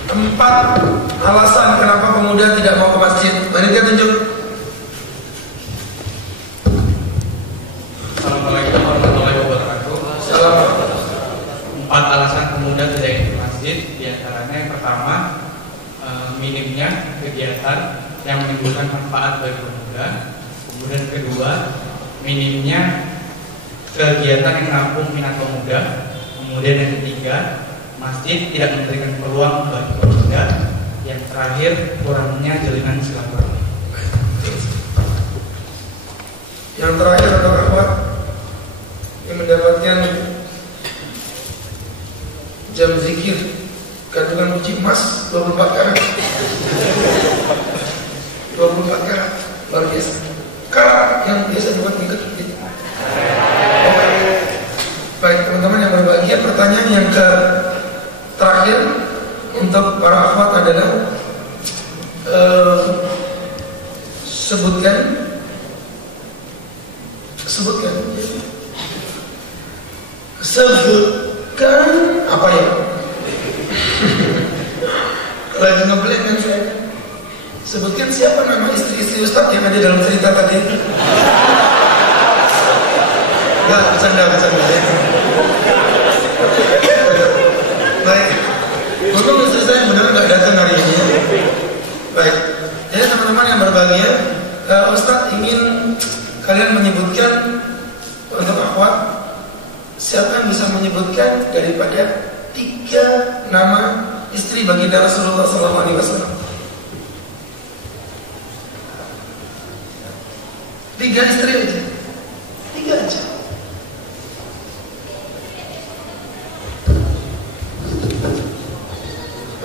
4 alasan kenapa pemuda tidak mau ke masjid. Mari kita tunjuk. Assalamualaikum warahmatullahi wabarakatuh. Salam. 4 alasan pemuda tidak ingin ke masjid. Di antaranya yang pertama, minimnya kegiatan yang menimbulkan manfaat bagi pemuda. Kemudian kedua, minimnya kegiatan yang menampung minat pemuda. Kemudian yang ketiga, masjid tidak memberikan peluang bagi pemuda. Yang terakhir, kurangnya jalinan silaturahmi. Yang terakhir adalah akhwat yang mendapatkan jam zikir kandungan kunci emas 24 karat. 24 karat, luar biasa. Karat yang biasa buat ngikut. Baik teman-teman yang berbahagia, pertanyaan yang terakhir untuk para akhwat adalah sebutkan apa ya? Lagi ngeblank kan saya. Sebutkan siapa nama istri-istri Ustaz yang ada dalam cerita tadi. Enggak, bercanda ya. Baik. Untung istri saya benar nggak datang hari ini. Baik. Jadi teman-teman yang berbahagia, Ustaz ingin kalian menyebutkan untuk akhwat, siapa yang bisa menyebutkan daripada 3 nama istri baginda Rasulullah SAW? 3 istri aja. 3 aja.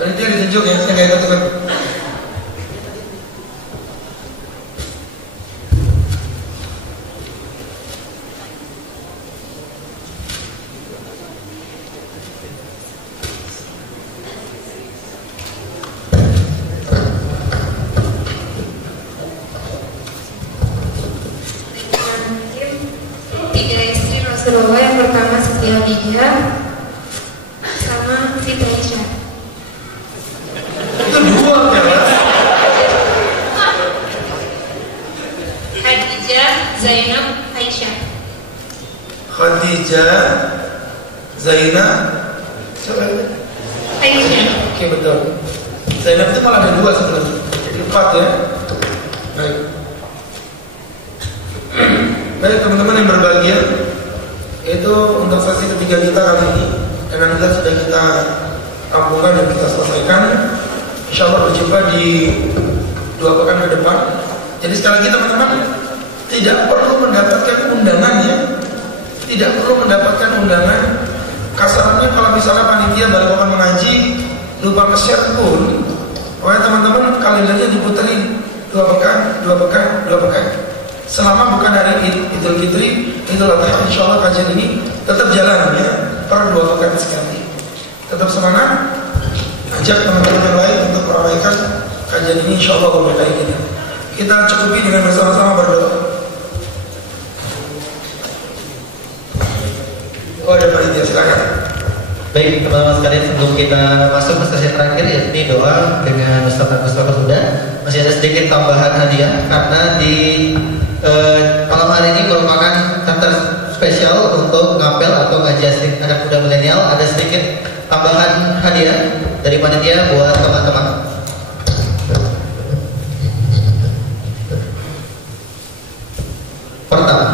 Panitia ditunjuk ya, saya nggak ikut-ikut. Rasulullah yang pertama Siti Khadijah sama Siti Aisyah. Itu dua ya. Khadijah, Zainab, Aisyah. Khadijah, Zainab, siapa lagi? Aisyah. Oke, betul. Zainab itu malah ada dua sebenarnya, jadi 4 ya. Baik. Baik teman-teman yang berbahagia, itu untuk sesi ketiga kita kali ini, dan alhamdulillah sudah kita rampungkan dan kita selesaikan. Insya Allah berjumpa di 2 pekan ke depan. Jadi sekali lagi teman-teman, tidak perlu mendapatkan undangan ya, tidak perlu mendapatkan undangan. Kasarnya kalau misalnya panitia baru akan mengaji, lupa nge-share pun, pokoknya teman-teman kalendernya diputerin 2 pekan, 2 pekan, 2 pekan. Selama bukan hari Idul Fitri, Idul Adha, insya Allah kajian ini tetap jalan ya, per 2 pekan sekali. Tetap semangat, ajak teman-teman yang lain untuk meramaikan kajian ini, insya Allah berbaik kita. Kita cukupi dengan bersama-sama berdoa. Oh, ada panitia, silakan. Baik teman-teman sekalian, sebelum kita masuk ke sesi terakhir yakni doa dengan Ustaz sudah, masih ada sedikit tambahan hadiah karena di malam hari ini merupakan chapter spesial untuk ngapel atau ngaji asli anak muda milenial. Ada sedikit tambahan hadiah dari panitia buat teman-teman. Pertama,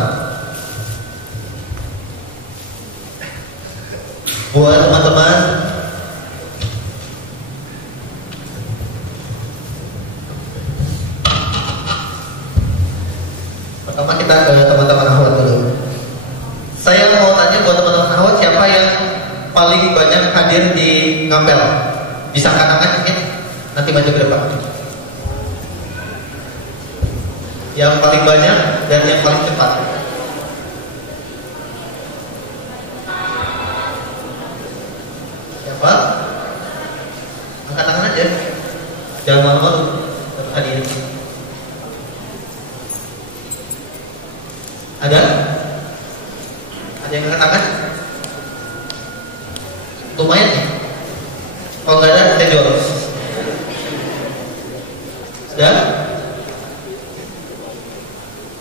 buat teman-teman pertama kita ke teman-teman Ahwat dulu. Saya mau tanya buat teman-teman Ahwat, siapa yang paling banyak hadir di ngapel? Bisa angkat tangan mungkin, nanti maju ke depan. Yang paling banyak dan yang paling cepat. Siapa? Angkat tangan aja, jangan malu-malu. Hadir. Ada? Ada yang angkat tangan? Lumayan nih. Kalau nggak ada, kita jual. Ada?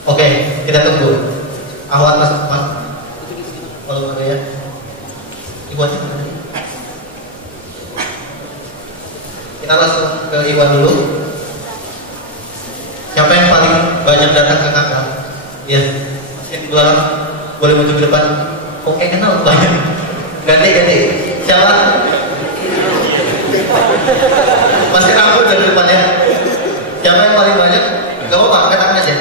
Oke, kita tunggu. Ahwat mas. Kalau ada ya. Iwan. Kita langsung ke Iwan dulu. Siapa yang paling banyak datang ke kakak? Iya. Yang dua boleh maju ke depan. Oke, kenal banyak. Ganti. Siapa? Masih rambut dari depannya. Siapa yang paling banyak? Gak apa-apa, angkat tangan aja.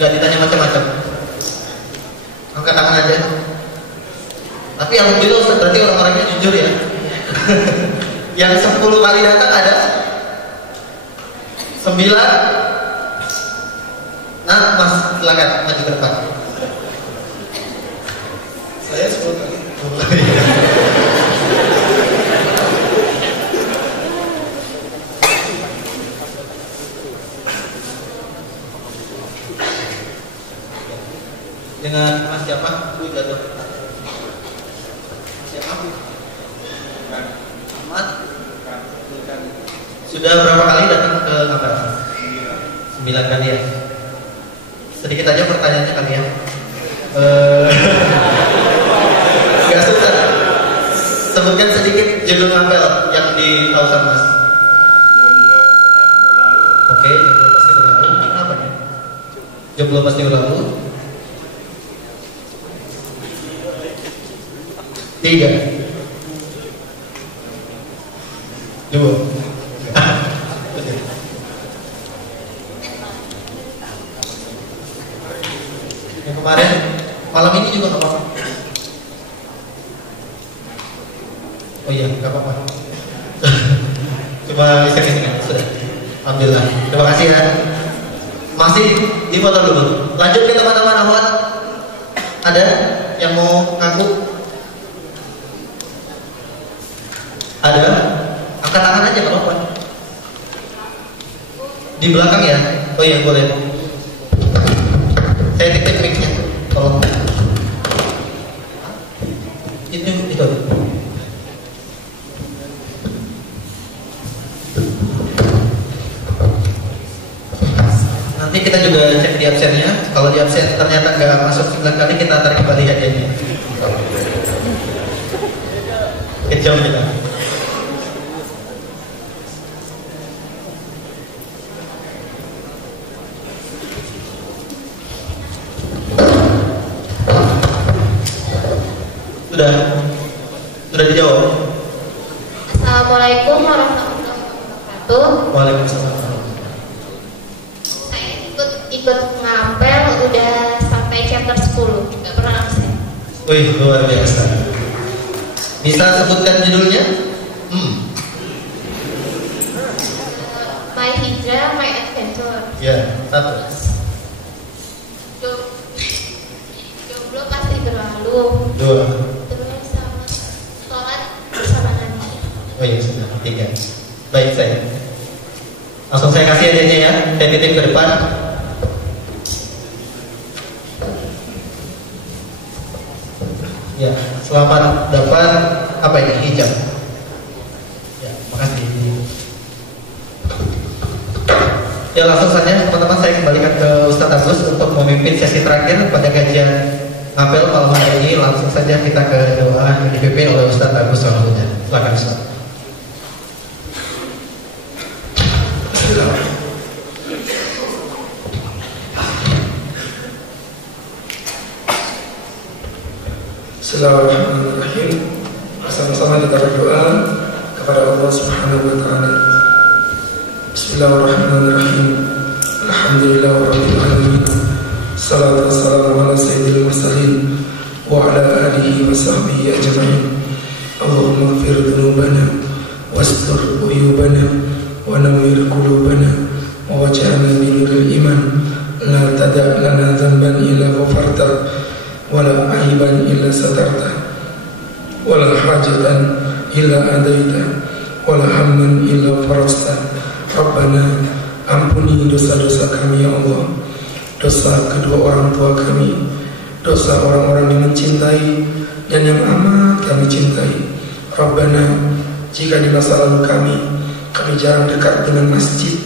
Gak ditanya macam-macam. Angkat tangan aja. Tapi alhamdulillah Ustaz, berarti orang-orangnya jujur ya. Yang 10 kali datang ada 9. Nah, Mas, silakan maju ke depan. Saya 10 kali. Dengan Mas siapa? Jatuh. Siapa? Ahmad. Sudah berapa kali datang ke kamar? 9 kali ya. Sedikit aja pertanyaannya kali ya. Gak susah. Sebutkan sedikit judul ngapel yang ditahu sama Mas. Oke, jomblo pasti berlalu. Apa ya? Jomblo pasti berlalu. 3 2 yang kemarin malam ini juga nggak apa-apa. Oh iya, nggak apa-apa. Cuma iseng-iseng sudah. Alhamdulillah. Terima kasih ya. Masih di motor dulu. Lanjut ke teman-teman Ahwat. Ada yang mau ngaku? Ada? Angkat tangan aja kalau apa? Di belakang ya? Oh iya boleh. Saya titip mic-nya. Tolong. Nanti kita juga cek di absennya. Kalau di absen ternyata nggak masuk 9 kali, kita tarik kembali hadiahnya. Kejam kita. Sudah dijawab. Assalamualaikum warahmatullahi wabarakatuh. Waalaikumsalam. Saya ikut ngapel udah sampai chapter 10, nggak pernah absen. Wih, luar biasa. Bisa sebutkan judulnya? My Hijrah, My Adventure. Ya, 1. Jomblo pasti berlalu. 2. Terus sama sholat bersama Nabi. Oh iya, sudah. 3. Baik, saya. Langsung saya kasih hadiahnya ya. Saya titip ke depan. Ya, selamat dapat apa ini? Hijab. Ya, makasih. Ya, langsung saja teman-teman, saya kembalikan ke Ustadz Agus untuk memimpin sesi terakhir pada kajian ngapel malam hari ini. Langsung saja kita ke doa yang dipimpin oleh Ustadz Agus selanjutnya. Silakan Ustadz. Bismillahirrahmanirrahim. Sama-sama kita berdoa kepada Allah Subhanahu wa taala. Bismillahirrahmanirrahim. Alhamdulillahirabbil alamin. Salatu wassalamu ala sayyidil mursalin wa ala alihi wa sahbihi ajma'in. Allahumma ighfir dhunubana wastur uyubana wa nawwir qulubana wa waj'alna min nuril iman. La tada' lana dhanban illa ghafarta wala aiban illa satarta wala hajatan illa adaita wala hamman illa farasta. Rabbana, ampuni dosa-dosa kami ya Allah, dosa kedua orang tua kami, dosa orang-orang yang mencintai dan yang amat kami cintai. Rabbana, jika di masa lalu kami jarang dekat dengan masjid,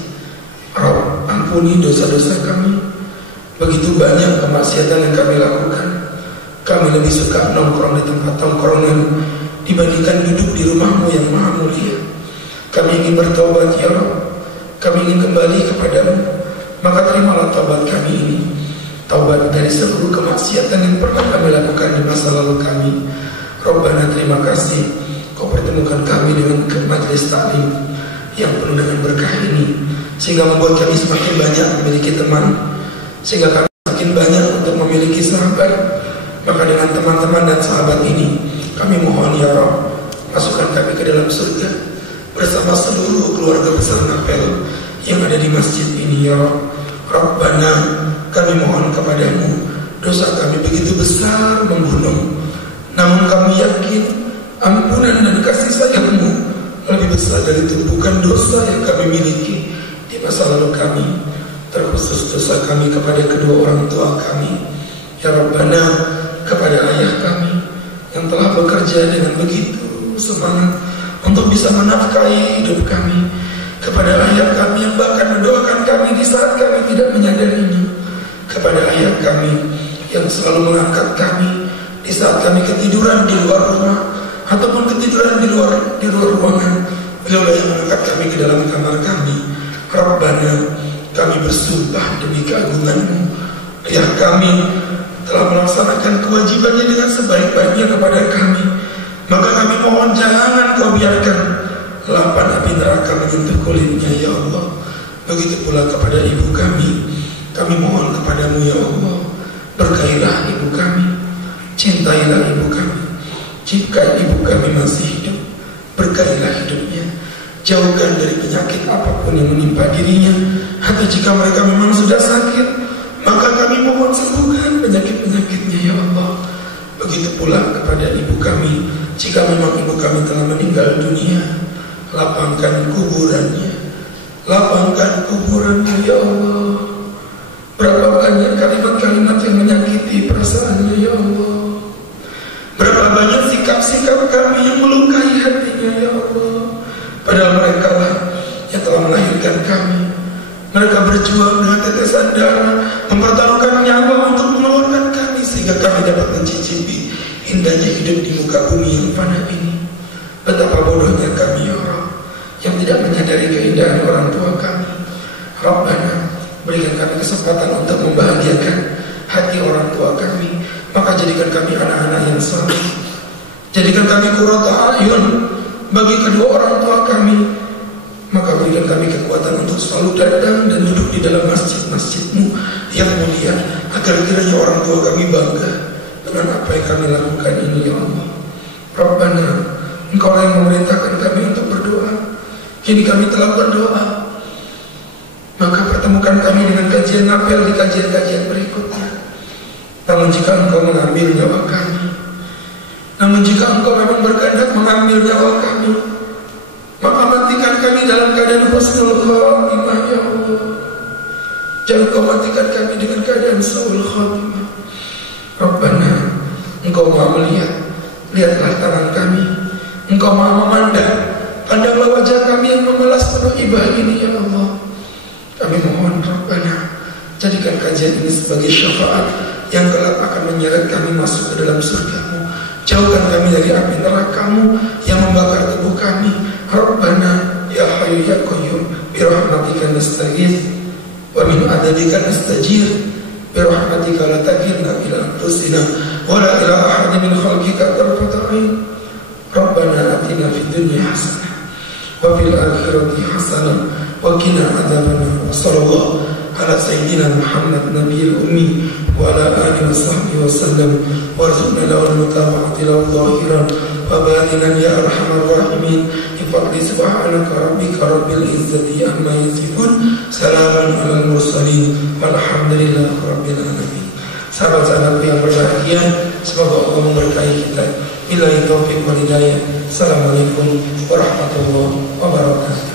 Rabb, ampuni dosa-dosa kami. Begitu banyak kemaksiatan yang kami lakukan. Kami lebih suka nongkrong di tempat tongkrongan dibandingkan duduk di rumahmu yang maha mulia. Kami ingin bertobat ya Rabb. Kami ingin kembali kepadamu. Maka terimalah taubat kami ini, taubat dari seluruh kemaksiatan yang pernah kami lakukan di masa lalu kami. Rabbana, terima kasih Kau pertemukan kami dengan majelis taklim yang penuh dengan berkah ini, sehingga membuat kami semakin banyak memiliki teman, sehingga kami semakin banyak untuk memiliki sahabat. Maka dengan teman-teman dan sahabat ini, kami mohon ya Rabb, masukkan kami ke dalam surga bersama seluruh keluarga besar ngapel yang ada di masjid ini ya Rabb. Rabbana, kami mohon kepadamu, dosa kami begitu besar membunuh, namun kami yakin ampunan dan kasih sayangmu lebih besar dari tumpukan dosa yang kami miliki di masa lalu kami, terkhusus dosa kami kepada kedua orang tua kami ya Rabbana, kepada ayah kami yang telah bekerja dengan begitu semangat untuk bisa menafkahi hidup kami, kepada ayah kami yang bahkan mendoakan kami di saat kami tidak menyadarinya, kepada ayah kami yang selalu mengangkat kami di saat kami ketiduran di luar rumah ataupun ketiduran di luar ruangan, beliau yang mengangkat kami ke dalam kamar kami. Rabbana, kami bersumpah demi keagunganmu, ayah kami telah melaksanakan kewajibannya dengan sebaik-baiknya kepada kami, maka kami mohon jangan Kau biarkan lapan api neraka menyentuh kulitnya ya Allah. Begitu pula kepada ibu kami mohon kepadamu ya Allah, berkailah ibu kami, cintailah ibu kami. Jika ibu kami masih hidup, berkailah hidupnya, jauhkan dari penyakit apapun yang menimpa dirinya, atau jika mereka memang sudah sakit, maka kami mohon sembuhkan penyakit-penyakitnya ya Allah. Begitu pula kepada ibu kami, jika memang ibu kami telah meninggal dunia, lapangkan kuburannya, lapangkan kuburannya ya Allah. Berapa banyak kalimat-kalimat yang menyakiti perasaannya ya Allah. Berapa banyak sikap-sikap kami yang melukai hatinya ya Allah. Padahal mereka lah yang telah melahirkan kami, Mereka berjuang dengan tetesan darah, mempertaruhkan nyawa untuk mengeluarkan kami sehingga kami dapat mencicipi indahnya hidup di muka bumi yang fana ini. Betapa bodohnya kami ya Allah, yang tidak menyadari keindahan orang tua kami. Rabbana, berikan kami kesempatan untuk membahagiakan hati orang tua kami. Maka jadikan kami anak-anak yang saleh. Jadikan kami qurrata ayun bagi kedua orang tua kami. Maka berikan kami kekuatan untuk selalu datang dan duduk di dalam masjid-masjid-Mu yang mulia, agar kiranya orang tua kami bangga dengan apa yang kami lakukan ini ya Allah. Rabbana, Engkau yang memerintahkan kami untuk berdoa. Kini kami telah berdoa, maka pertemukan kami dengan kajian apel di kajian-kajian berikutnya. Namun jika Engkau mengambil nyawa kami, namun jika Engkau memang berkehendak mengambil nyawa kami, maka matikan kami dalam keadaan husnul khatimah ya Allah. Jangan Engkau matikan kami dengan keadaan su'ul khatimah. Rabbana, Engkau maha melihat, lihatlah tangan kami. Engkau maha memandang, pandanglah wajah kami yang memelas penuh ibah ini ya Allah. Kami mohon Rabbana, jadikan kajian ini sebagai syafaat yang kelak akan menyeret kami masuk ke dalam surga-Mu. Jauhkan kami dari api neraka-Mu yang membakar tubuh kami. Rabbana ya Hayyu ya Qayyum, birahmatika nastaghits wa min adabika nastajir, birahmatika la takilna ila anfusina wa la ila ahadin min khalqika tarfata 'ain. Rabbana atina fid dunya hasanah wa fil akhirati hasanah wa qina adzabannar. Sallallahu ala sayyidina Muhammad nabiyil ummi wa ala alihi wa sahbihi wa sallam, warzuqna lahu mutaba'ati lahu zahiran wa batinan ya arhamar rahimin. Bi subhanaka rabbika rabbil izzati amma yasifun, salamun alal mursalin, walhamdulillahi rabbil alamin. Sahabat-sahabat yang berbahagia, semoga Allah memberkahi kita. Billahi taufiq wal hidayah. Assalamualaikum warahmatullahi wabarakatuh.